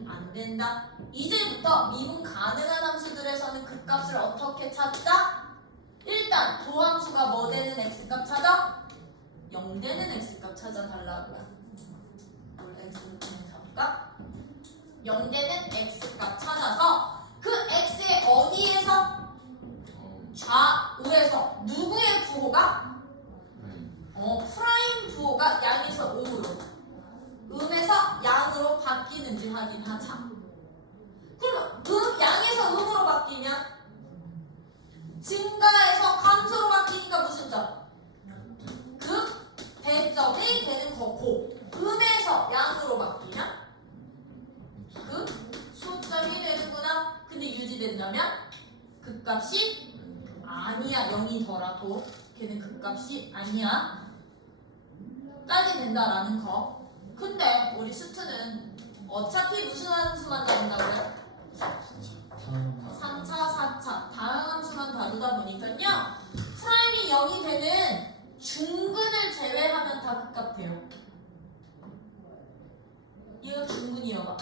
안 된다. 이제부터 미분 가능한 함수들에서는 극값을 어떻게 찾자? 일단 도함수가 뭐 되는 x값 찾아? 0 되는 x값 찾아달라고요. 뭘 x를 그냥 잡을까? 0 되는 x값 찾아서 그 x의 어디에서? 좌우에서 누구의 부호가? 프라임 부호가 양에서 음에서 양으로 바뀌는지 확인하자. 그러면 양에서 음으로 바뀌면 증가해서 감소로 바뀌니까 무슨 점? 대점이 되는 거고 음에서 양으로 바뀌면 소점이 되는구나. 근데 유지된다면 극값이 아니야. 0이더라도 걔는 극값이 아니야 까지 된다라는 거. 근데 우리 수트는 어차피 무슨 함수만 다룬다고요? 3차, 4차 다양한 수만 다루다 보니까요 프라임이 0이 되는 중근을 제외하면 다 극값 돼요. 얘가 중근이어봐.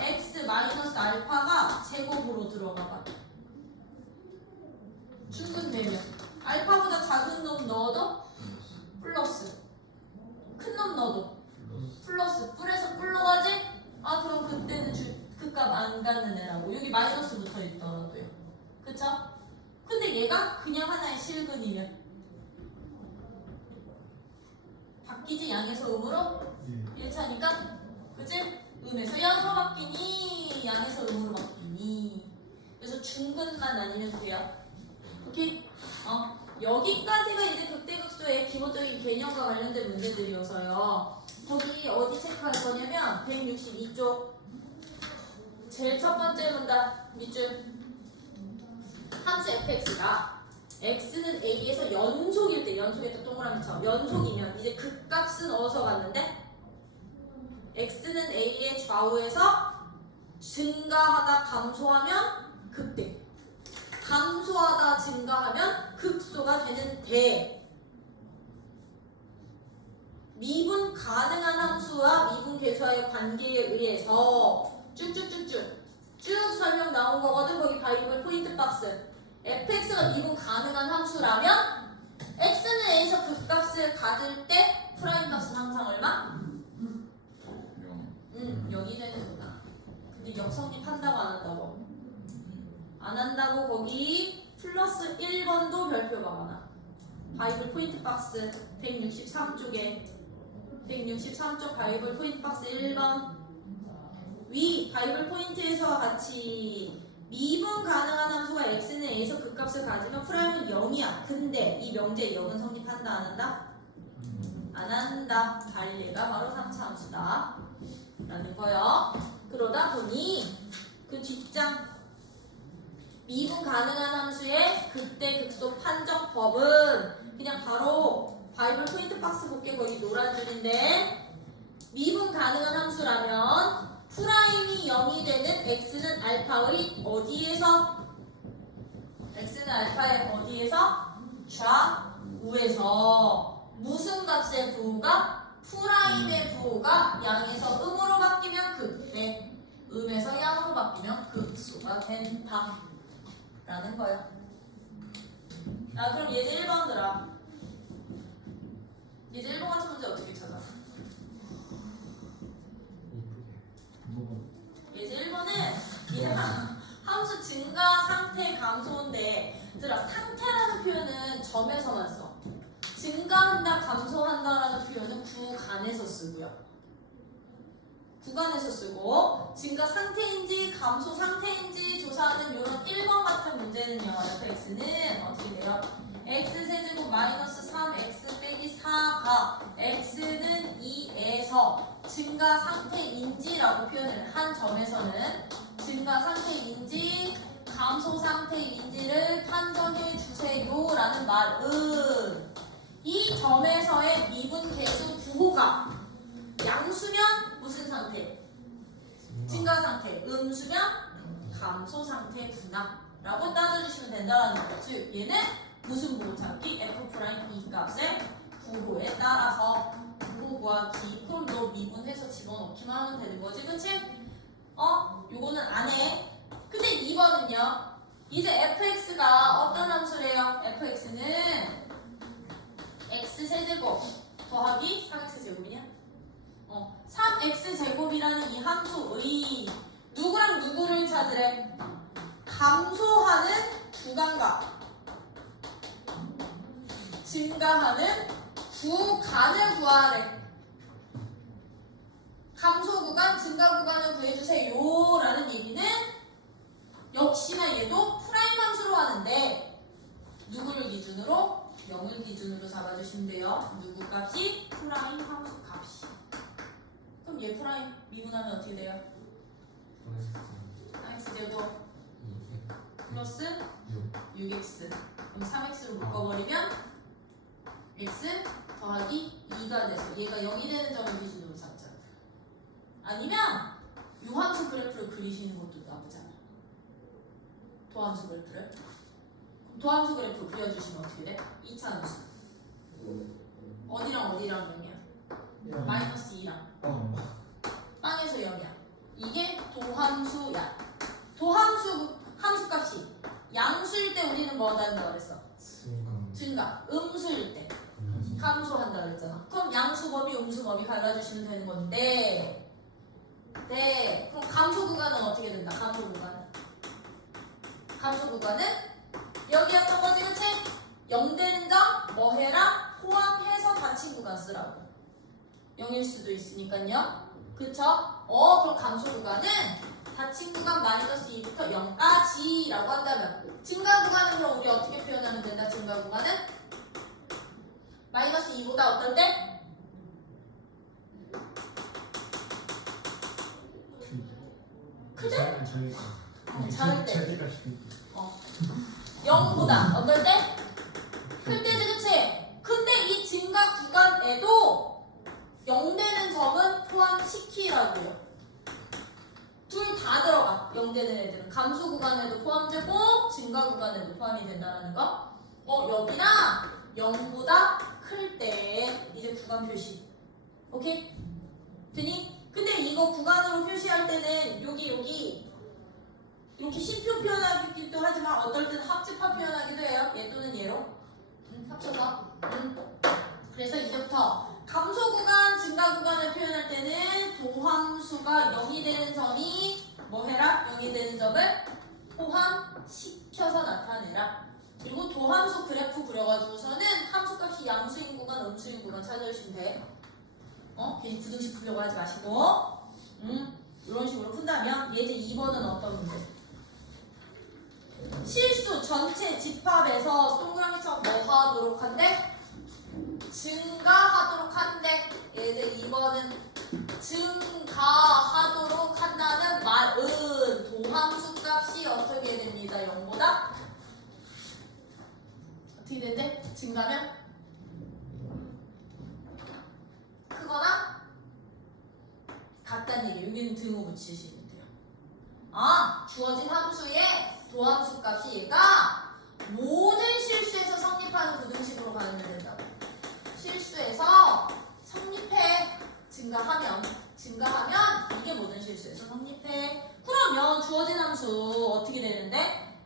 x 마이너스 알파가 제곱으로 들어가봐. 중근 되면 알파보다 작은 놈 넣어도 플러스, 큰 놈 넣어도 플러스. 뿔에서 뿔로 가지? 그럼 그때는 극값 안 갖는 애라고. 여기 마이너스 붙어 있더라도요. 그쵸? 근데 얘가 그냥 하나의 실근이면 바뀌지. 양에서 음으로 1차니까 그치? 음에서 양으로 바뀌니 양에서 음으로 바뀌니. 그래서 중근만 아니면 돼요. 오케이? 여기까지가 이제 극대극소의 기본적인 개념과 관련된 문제들이어서요. 거기 어디 체크할 거냐면 162쪽 제일 첫 번째 문단 밑줄. 함수 fx가 x는 a에서 연속일 때, 연속에다 동그라미 쳐. 연속이면 이제 극값은 어디서 갔는데 x는 a의 좌우에서 증가하다 감소하면 극대, 감소하다 증가하면 극소가 되는데 미분 가능한 함수와 미분 계수와의 관계에 의해서 쭉쭉쭉쭉 쭉 설명 나온 거거든. 거기 바이블 포인트 박스 fx가 미분 가능한 함수라면 x는 a에서 극값을 가질 때 프라임 값은 항상 얼마? 0이 되는구나. 근데 역성립한다고 안 한다고? 안 한다고 거기 플러스 1번도 별표가 많아. 바이블 포인트 박스 163쪽에 163쪽 바이블 포인트 박스 1번 위 바이블 포인트에서와 같이 미분 가능한 함수가 x는 a에서 극값을 가지면 프라임은 0이야. 근데 이 명제 0은 성립한다 안 한다? 안 한다. 달리가 바로 3차 함수다 라는 거요. 그러다 보니 그 뒷장 미분 가능한 함수의 극대 극소 판정법은 그냥 바로 바이블 포인트 박스 볼게. 거기 노란 줄인데 미분 가능한 함수라면 프라임이 0이 되는 x는 알파의 어디에서? x는 알파의 어디에서? 좌우에서. 무슨 값의 부호가? 프라임의 부호가 양에서 음으로 바뀌면 극대, 음에서 양으로 바뀌면 극소가 된다 라는 거야. 자, 그럼 예제 1번 들어. 예제 1번 같은 문제 어떻게 찾아? 예제 1번은 이제 함수 증가, 상태, 감소인데 얘들아, 상태라는 표현은 점에서만 써. 증가한다, 감소한다라는 표현은 구간에서 쓰고요. 구간에서 쓰고 증가 상태인지 감소 상태인지 조사하는 이런 1번 같은 문제는요. fx는 어떻게 돼요? x세제곱 마이너스 3x 빼기 4가 x는 2에서 증가 상태인지라고 표현을 한 점에서는 증가 상태인지 감소 상태인지를 판정해 주세요 라는 말은 이 점에서의 미분 계수 부호가 양수면 무슨 상태? 증가 상태, 음수면 감소 상태구나 라고 따져주시면 된다는 거죠. 즉 얘는 무슨 부호 찾기? f' 이 값의 부호에 따라서 부호 구하기. 그럼 너 미분해서 집어넣기만 하면 되는 거지, 그치? 요거는 안 해. 근데 2번은요. 이제 fx가 어떤 함수래요? fx는 x세제곱 더하기 3x제곱이냐? 3x제곱이라는 이 함수의 누구랑 누구를 찾으래? 감소하는 구간과 증가하는 구간을 구하래. 감소 구간, 증가 구간을 구해주세요 라는 얘기는 역시나 얘도 프라임 함수로 하는데 누구를 기준으로? 0을 기준으로 잡아주시면 돼요. 누구 값이? 프라임 함수 값이. 그럼 얘 프라임 미분하면 어떻게 돼요? x제곱 플러스 6x. 그럼 3x로 묶어버리면 x 더하기 2가 돼서 얘가 0이 되는 점을 기준으로 잡잖아. 아니면 요 함수 그래프를 그리시는 것도 나쁘잖아. 도함수 그래프를. 도함수 그래프 그려주시면 어떻게 돼? 2차 함수. 어디랑 어디랑 0이야? 마이너스 2랑 빵에서 0이야. 이게 도함수야. 도함수 함수값이 양수일 때 우리는 뭐 한다고 그랬어? 증가. 음수일 때 감소한다 그랬잖아. 그럼 양수 범위, 음수 범위 갈라주시면 되는 건데, 네. 그럼 감소 구간은 어떻게 된다? 감소 구간은 여기였던 거지, 그치? 0 되는 점 뭐 해라? 포함해서 닫힌 구간 쓰라고. 0일 수도 있으니까요. 그쵸? 그럼 감소 구간은 닫힌 구간 마이너스 2부터 0까지 라고 한다면 증가 구간은 그럼 우리 어떻게 표현하면 된다? 증가 구간은 마이너스 2보다 어떨 때? 크대? 작을 때. 0보다 어떨 때? 클 때지, 그치? 근데 이 증가 구간에도 0 되는 점은 포함시키라고요. 둘 다 들어가. 0 되는 애들은 감소 구간에도 포함되고 증가 구간에도 포함이 된다는 거. 여기나 0보다 클 때 이제 구간 표시. 오케이? 되니? 근데 이거 구간으로 표시할 때는 여기 이렇게 심표 표현하기도 하지만 어떨 때는 합집합 표현하기도 해요. 얘 또는 얘로 합쳐서. 그래서 이제부터 감소 구간, 증가 구간을 표현할 때는 도함수가 0이 되는 점이 뭐 해라? 0이 되는 점을 포함시켜서 나타내라. 그리고 도함수 그래프 그려가지고서는 함수값이 양수인 구간, 음수인 구간 찾아주시면 돼. 괜히 부등식 풀려고 하지 마시고. 이런 식으로 푼다면 예제 2번은 어떤 문제? 실수 전체 집합에서 동그라미처럼 뭐 하도록 한대? 증가하도록 한대. 예제 2번은 증가하도록 한다는 말은 도함수 값이 어떻게 됩니다? 0보다? 어떻게 된대? 증가면? 크거나? 같다는 얘기예요. 여기는 등호 붙이시면 돼요. 주어진 함수의 도함수 값이 얘가 모든 실수에서 성립하는 부등식으로 가면 된다고. 실수에서 성립해. 증가하면 이게 모든 실수에서 성립해. 그러면 주어진 함수 어떻게 되는데?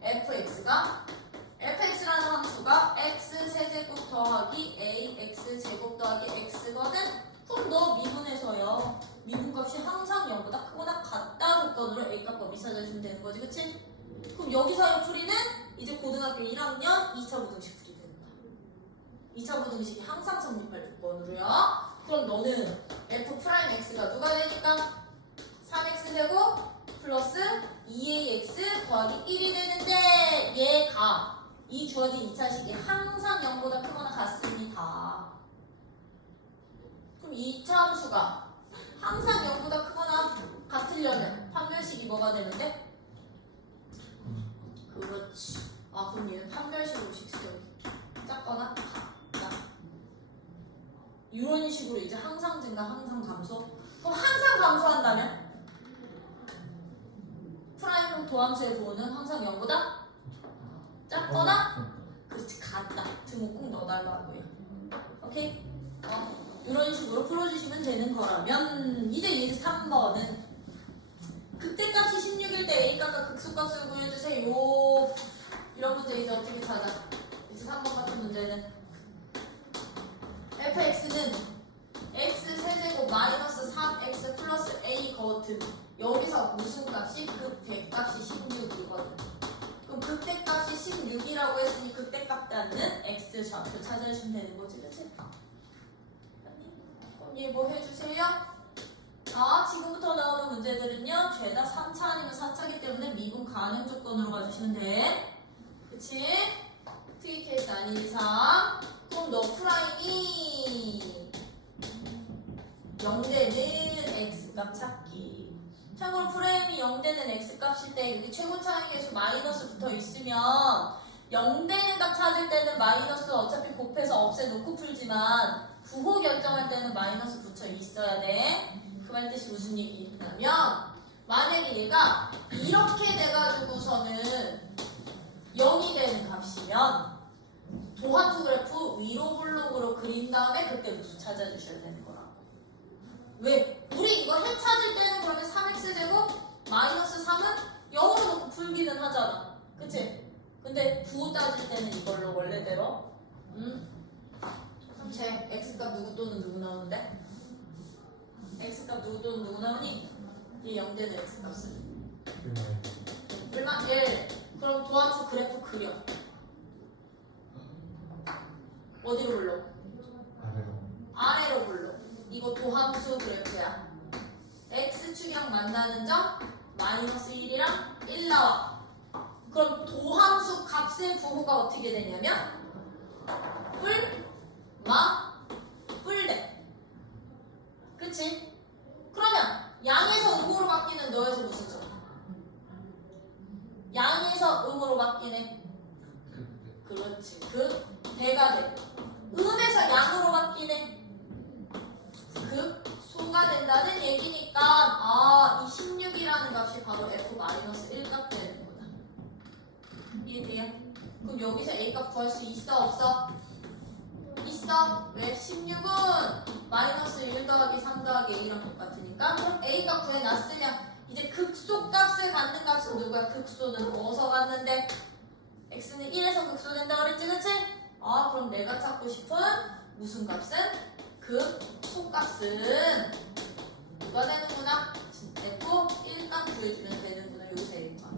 fx라는 함수가 x 세제곱 더하기 ax 제곱 더하기 x거든. 그럼 너 미분에서요. 미분값이 항상 0보다 크거나 같다 조건으로 a값 범위 찾아주면 되는 거지, 그치? 그럼 여기서의 풀이는 이제 고등학교 1학년 2차 부등식 풀이 되는 거야. 2차 부등식이 항상 성립할 조건으로요. 그럼 너는 f'x가 누가 되니까 3x제곱 플러스 2ax 더하기 1이 되는데 얘가 이 주어진 2차식이 항상 0보다 크거나 같습니다. 그럼 2차 함수가 항상 0보다 크거나 같으려면 판별식이 뭐가 되는데? 그렇지. 그럼 얘는 판별식으로 식세요. 작거나 같다. 이런 식으로 이제 항상 증가, 항상 감소. 그럼 항상 감소한다면? 프라임 도함수의 부호는 항상 0보다 작거나? 그렇지, 같다. 등호 꼭 넣어달라고요. 오케이? 이런 식으로 풀어주시면 되는 거라면 이제 3번은 극대값이 16일 때 A값과 극소값을 구해주세요. 이런 문제 이제 어떻게 찾아? 이제 3번 같은 문제는 fx는 x 세제곱 마이너스 3x 플러스 a 거튼. 여기서 무슨 값이? 극대값이 16이거든. 그럼 극대값이 16이라고 했으니 극대값 닿는 x 좌표 찾아주시면 되는 거지, 그치? 그럼 얘 뭐 해주세요? 지금부터 나오는 문제들은요, 죄다 3차 아니면 4차기 때문에 미분 가능 조건으로 가주시면 돼. 그치? 특이 케이스 아닌 이상. 그럼 너 프라임이 0되는 x값 찾기. 참고로 프라임이 0되는 x값일 때 여기 최고 차이계수 마이너스 붙어 있으면 0되는 값 찾을 때는 마이너스 어차피 곱해서 없애놓고 풀지만 부호 결정할 때는 마이너스 붙여 있어야 돼. 그 말 뜻이 무슨 얘기냐면 만약에 얘가 이렇게 돼가지고서는 0이 되는 값이면 도함수 그래프 위로 블록으로 그린 다음에 그때 무수 찾아주셔야 되는 거라고. 왜? 우리 이거 해 찾을 때는 그러면 3x제곱 마이너스 3은 0으로 놓고 풀기는 하잖아. 그치? 근데 부호 따질 때는 이걸로 원래대로 그럼 제 x값 누구 또는 누구 나오는데? x값 누구 또는 누구 나오니? 이 0되는 x값은 얼마? 1. 그럼 도함수 그래프 그려. 어디로 불러? 아래로 불러. 이거 도함수 그래프야. x축이랑 만나는 점 마이너스 1이랑 1 나와. 그럼 도함수 값의 부호가 어떻게 되냐면 뿔대. 그치? 그러면 양에서 음으로 바뀌는 너에서 무슨 점? 양에서 음으로 바뀌네. 그렇지. 대가 돼. 음에서 양으로 바뀌네. 소가 된다는 얘기니까 이 16이라는 값이 바로 f-1 값 되는 거다. 이해돼요? 그럼 여기서 a 값 구할 수 있어 없어? 있어. 왜? 16은 마이너스 1 더하기 3 더하기 a랑 똑같으니까 그럼 a 값 구해놨으면 이제 극소값을 갖는 값은 누구야? 극소는 어디서 갖는데? x는 1에서 극소된다 그랬지, 그치? 아, 그럼 내가 찾고 싶은 무슨 값은? 극소값은 누가 되는구나? F 1값 구해주면 되는구나. 여기서 A가.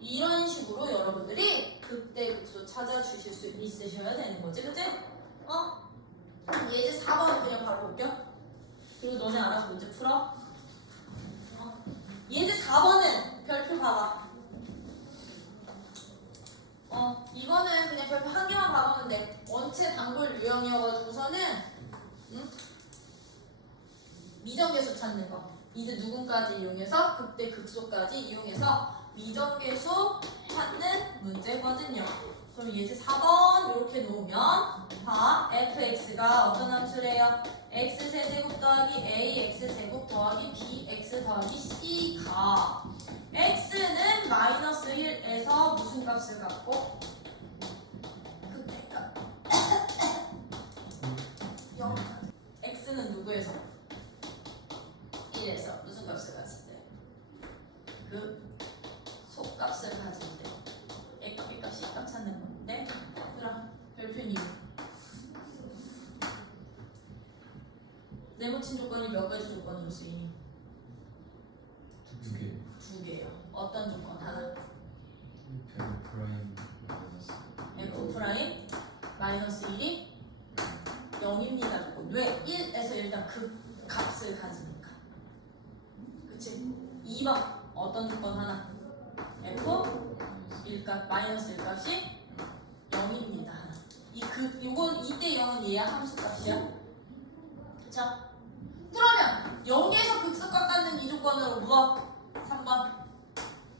이런 식으로 여러분들이 극대 극소 찾아주실 수 있으셔야 되는 거지, 그치? 예제 4번 그냥 바로 볼게요. 그리고 너네 알아서 문제 풀어. 예제 4번은 별표 봐봐. 이거는 그냥 별표 한 개만 봐보면 돼. 원체 단골 유형이어가지고서는 미정계수 찾는 거. 이제 누군까지 이용해서 극대 극소까지 이용해서 미정계수 찾는 문제거든요. 그럼 예제 4번 이렇게 놓으면 봐. fx가 어떤 함수래요? x세제곱 더하기 ax제곱 더하기 bx 더하기 c가 x는 마이너스 1에서 무슨 값을 갖고? 극대값 0. x는 누구에서? 1에서 무슨 값을 가질 때? 그 속값을 가질 때 A값, B값, C값 찾는 건데 얘들아 별표님 네모친 조건이 몇 가지 조건으로 쓰이니? 두 개. 두 개요. 어떤 조건? 하나 F 프라임 마이너스 F 프라임 마이너스 1이 0입니다 조건. 왜? 1에서 일단 그 값을 가지니까. 그치? 2번 어떤 조건 하나? F 1값 마이너스 1값이 0입니다. 요건 2대 0은 얘야 함수 값이야. 그쵸? 그러면 0에서 극소값 갖는 이 조건으로 무엇? 3번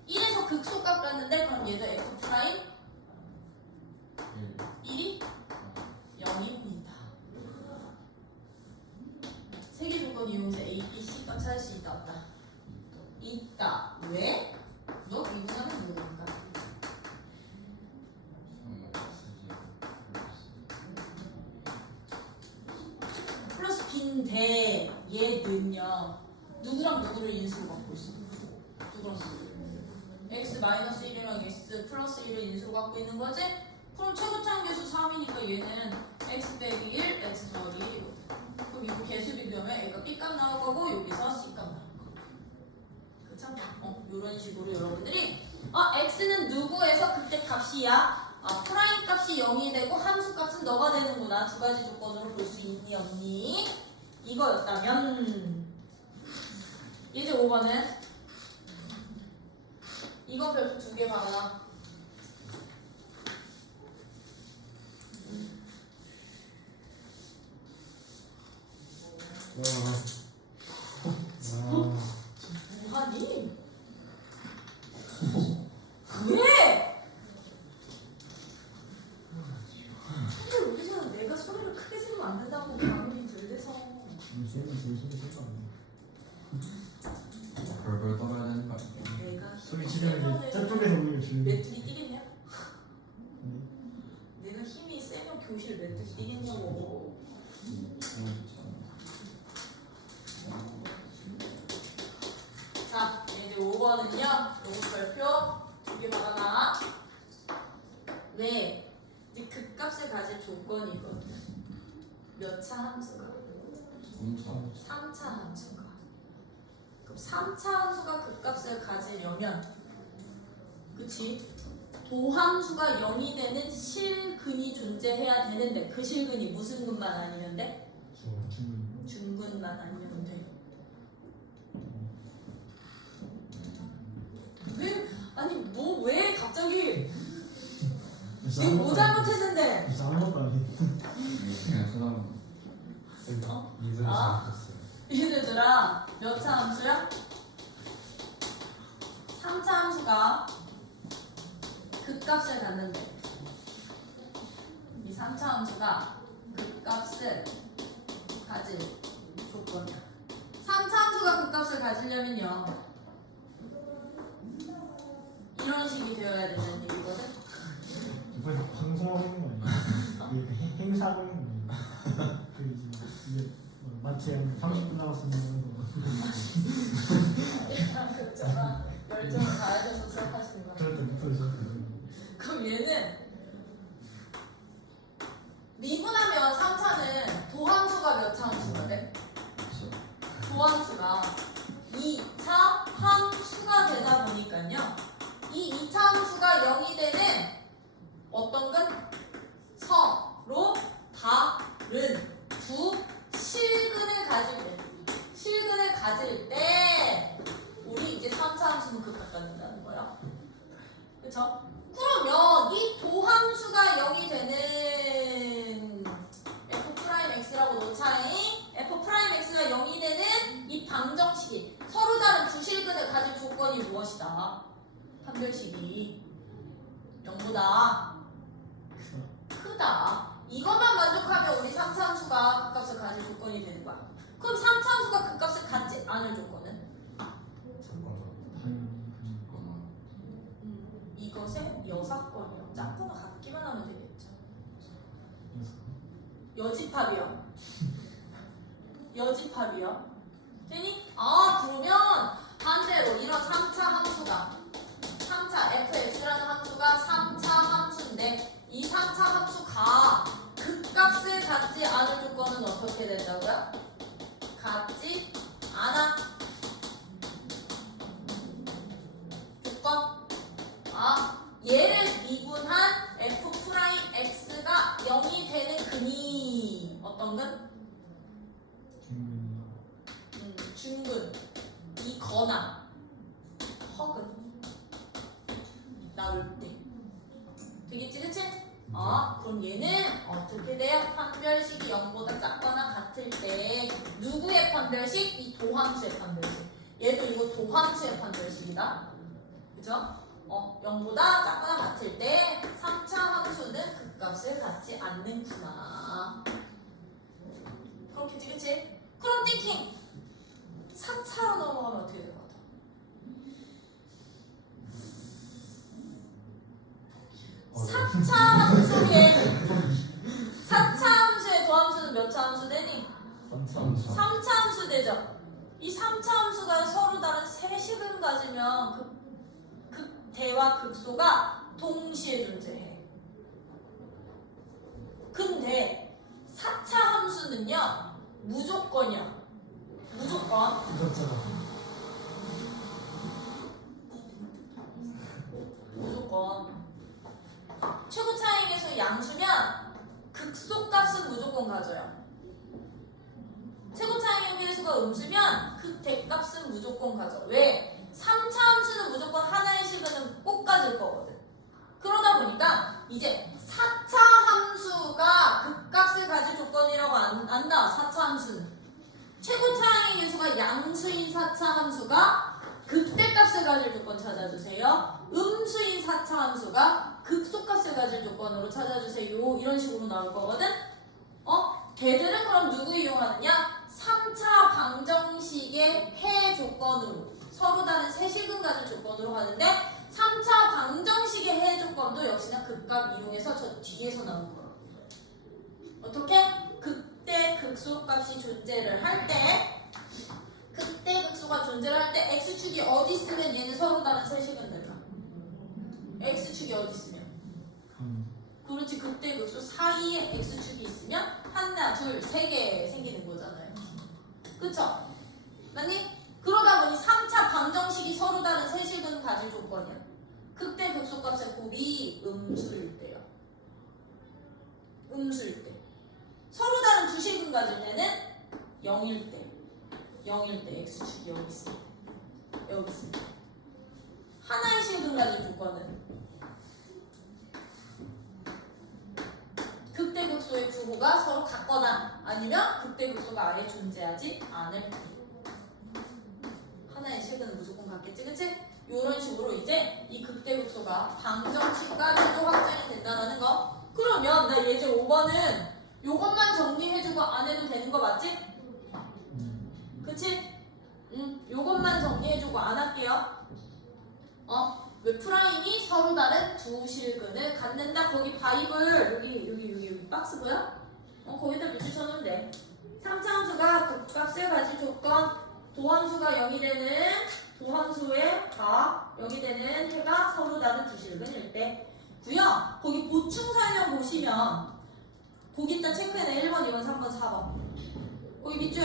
1에서 극소값 갖는데 그럼 얘도 F 프라임 1이 0입니다. 세 개 조건 이용해서 A, B, C 값 찾을 수 있다 없다? 있다. 왜? 너 미분하면 누구인가? 플러스 B인데 얘는요 누구랑 누구를 인수로 갖고 있어? 누구랑 누구? x 마이너스 1이랑 x 플러스 1을 인수로 갖고 있는 거지? 그럼 최고차항 계수 3이니까 얘는 x 빼기 1, x 더하기 1이거든. 그럼 이거 계수 비교하면 A가 B값 나올 거고 여기서 C값 나올 거고. 그쵸? 이런 식으로 여러분들이 x는 누구에서 그때 값이야? 프라임 값이 0이 되고 함수 값은 너가 되는구나. 두 가지 조건으로 볼 수 있니 없니? 이거였다면 이제 5번은 이거 별표 두 개 봐라. 뭐하니? 왜? 근데 여기서는 내가 소리를 크게 지르면 안 된다고 방음이 들대서 벌벌 떨어야 되는 거 아니야? 내가 소리 지르는 게 저쪽에서 오는 게 주는 메뚜기 뛰겠냐? 내가 힘이 세면 교실 메뚜기 뛰겠냐고. 자, 이제 5번은요. 요거 별표 두 개 받아놔. 왜? 이제 극값을 가질 조건이거든. 몇 차 함수가? 3차 함수가. 그럼 3차 함수가 극값을 가지려면 그치? 도함수가 0이 되는 실근이 존재해야 되는데 그 실근이 무슨 근만 아니면 돼? 중근만 아니면 돼. 왜? 아니 뭐 왜 갑자기 이거 뭐 잘못했는데? 이상한 것도 아니고 그냥 쳐다보는 인사를 아. 잘못했어요. 얘들아 몇 차 함수야? 3차 함수가 극값을 갖는데 이 3차 함수가 극값을 가질 조건이야. 3차 함수가 극값을 가지려면요 이런 식이 되어야 되는 얘기거든. 이번에 방송하고 있는 거 아니에요? 이게 행사하고 있는 거 아니에요? 그 이제 마트에 30분 남았으면 결정을 가야돼서 수업하시는 거야. 저한테 못하죠. 그럼 얘는 미분하면 3차는 도함수가 몇 차 함수가 돼? 도함수가 2차 함수가 되다 보니까요. 이 2차 함수가 0이 되는 어떤 건 서로 다른 두 실근을 가질 때 우리 이제 3차 함수는 극각받는다는 거예요. 그쵸? 그러면 이 도함수가 0이 되는 f'x라고 놓자니 f'x가 0이 되는 이 방정식이 서로 다른 두 실근을 가질 조건이 무엇이다? 판별식이 0보다 크다. 이것만 만족하면 우리 3차 함수가 극값을 가질 조건이 되는 거야. 그럼 3차 함수가 극값을 갖지 않을 조건은? 이것의 여사건이요. 짝꿍가 같기만 하면 되겠죠. 여집합이요. 여집합이요. 되니? 그러면 반대로 이런 3차 함수가 3차 fx라는 함수가 3차 함수인데 이 3차 함수가 극값을 갖지 않을 조건은 어떻게 된다고요? 갖지 않아. 조건. 얘를 미분한 f'x가 0이 되는 근이 어떤 근? 중근. 이거나 허근 나올 때 되겠지, 그치? 그럼 얘는 어떻게 돼요? 판별식이 0보다 작거나 같을 때 누구의 판별식? 이 도함수의 판별식. 얘도 이거 도함수의 판별식이다. 그죠? 0보다 작거나 같을 때 3차 함수는 극값을 갖지 않는구나. 그렇겠지, 그치? 그럼 띵킹 4차로 넘어가면 어떻게 될 것 같아? 4차 함수의 도함수는 몇 차 함수 되니? 3차 함수 되죠? 이 3차 함수가 서로 다른 세식을 가지면 극대와 극소가 동시에 존재해. 근데 4차 함수는요 무조건이야. 무조건. 무조건. 최고 차이에서 양수면 극소값은 무조건 가져요. 최고 차이의 회수가 음수면 극대값은 무조건 가져. 왜? 3차 함수는 무조건 하나의 식은 꼭 가질 거거든. 그러다 보니까 이제 4차 함수가 극값을 가질 조건이라고 안 나와. 4차 함수는. 최고 차이의 회수가 양수인 4차 함수가 극대값을 가질 조건 찾아주세요. 음수인 4차 함수가 극소값을 가질 조건으로 찾아주세요. 이런 식으로 나올 거거든. 걔들은 그럼 누구 이용하느냐? 3차 방정식의 해 조건으로 서로 다른 세식은 가질 조건으로 하는데 3차 방정식의 해 조건도 역시나 극값 이용해서 저 뒤에서 나온 거야. 어떻게? 극대 극소값이 존재를 할 때 극대 극소가 존재를 할 때 x축이 어디 있으면 얘는 서로 다른 세식은 될까? x축이 어디 있으면? 그렇지. 극대 극소 사이에 x축이 있으면 하나, 둘, 세 개 생기는 거잖아요. 그쵸? 맞니? 그러다 보니 3차 방정식이 서로 다른 세식은 가질 조건이야. 극대 극소값의 곱이 음수일 때요. 음수일 때. 서로 다른 두 식은 가질 때는 0일 때. 0일 때 x축이 여기 있을 때. 여기 있을 때. 하나의 식은 가질 조건은 극대극소의 부호가 서로 같거나 아니면 극대극소가 아예 존재하지 않을 때. 하나의 식은 무조건 같겠지, 그치? 이런 식으로 이제 이 극대극소가 방정식까지도 확정이 된다는 거. 그러면 나 예제 5번은 요것만 정리해주고 안 해도 되는 거 맞지? 그치? 요것만 정리해주고 안 할게요. 왜 프라임이 서로 다른 두 실근을 갖는다. 거기 바입을 여기 박스 보여? 거기다 밑에 쳐놓으면 돼. 3차 함수가 극값을 가질 조건, 도함수가 0이 되는 두 함수의 각 여기 되는 해가 서로 다른 두 실근일 때고요. 거기 보충 설명 보시면 거기다 체크해내 1번, 2번, 3번, 4번. 거기 밑줄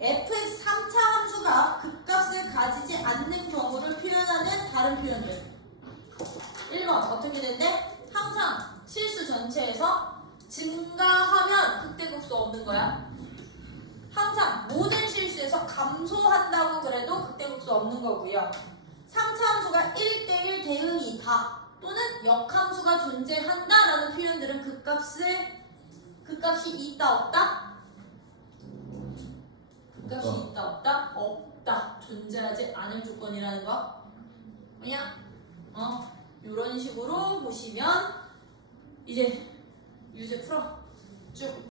fx 3차 함수가 극값을 가지지 않는 경우를 표현하는 다른 표현들. 1번 어떻게 된대? 항상 실수 전체에서 증가하면 극대극소 없는 거야. 항상 모든 실수에서 감소한다고 그래도 극대극소 없는 거고요. 3차 함수가 1대1 대응이다 또는 역함수가 존재한다라는 표현들은 극값이 있다 없다? 극값이 있다 없다? 없다. 존재하지 않을 조건이라는 거. 뭐냐? 이런 식으로 보시면 이제 유제 풀어. 쭉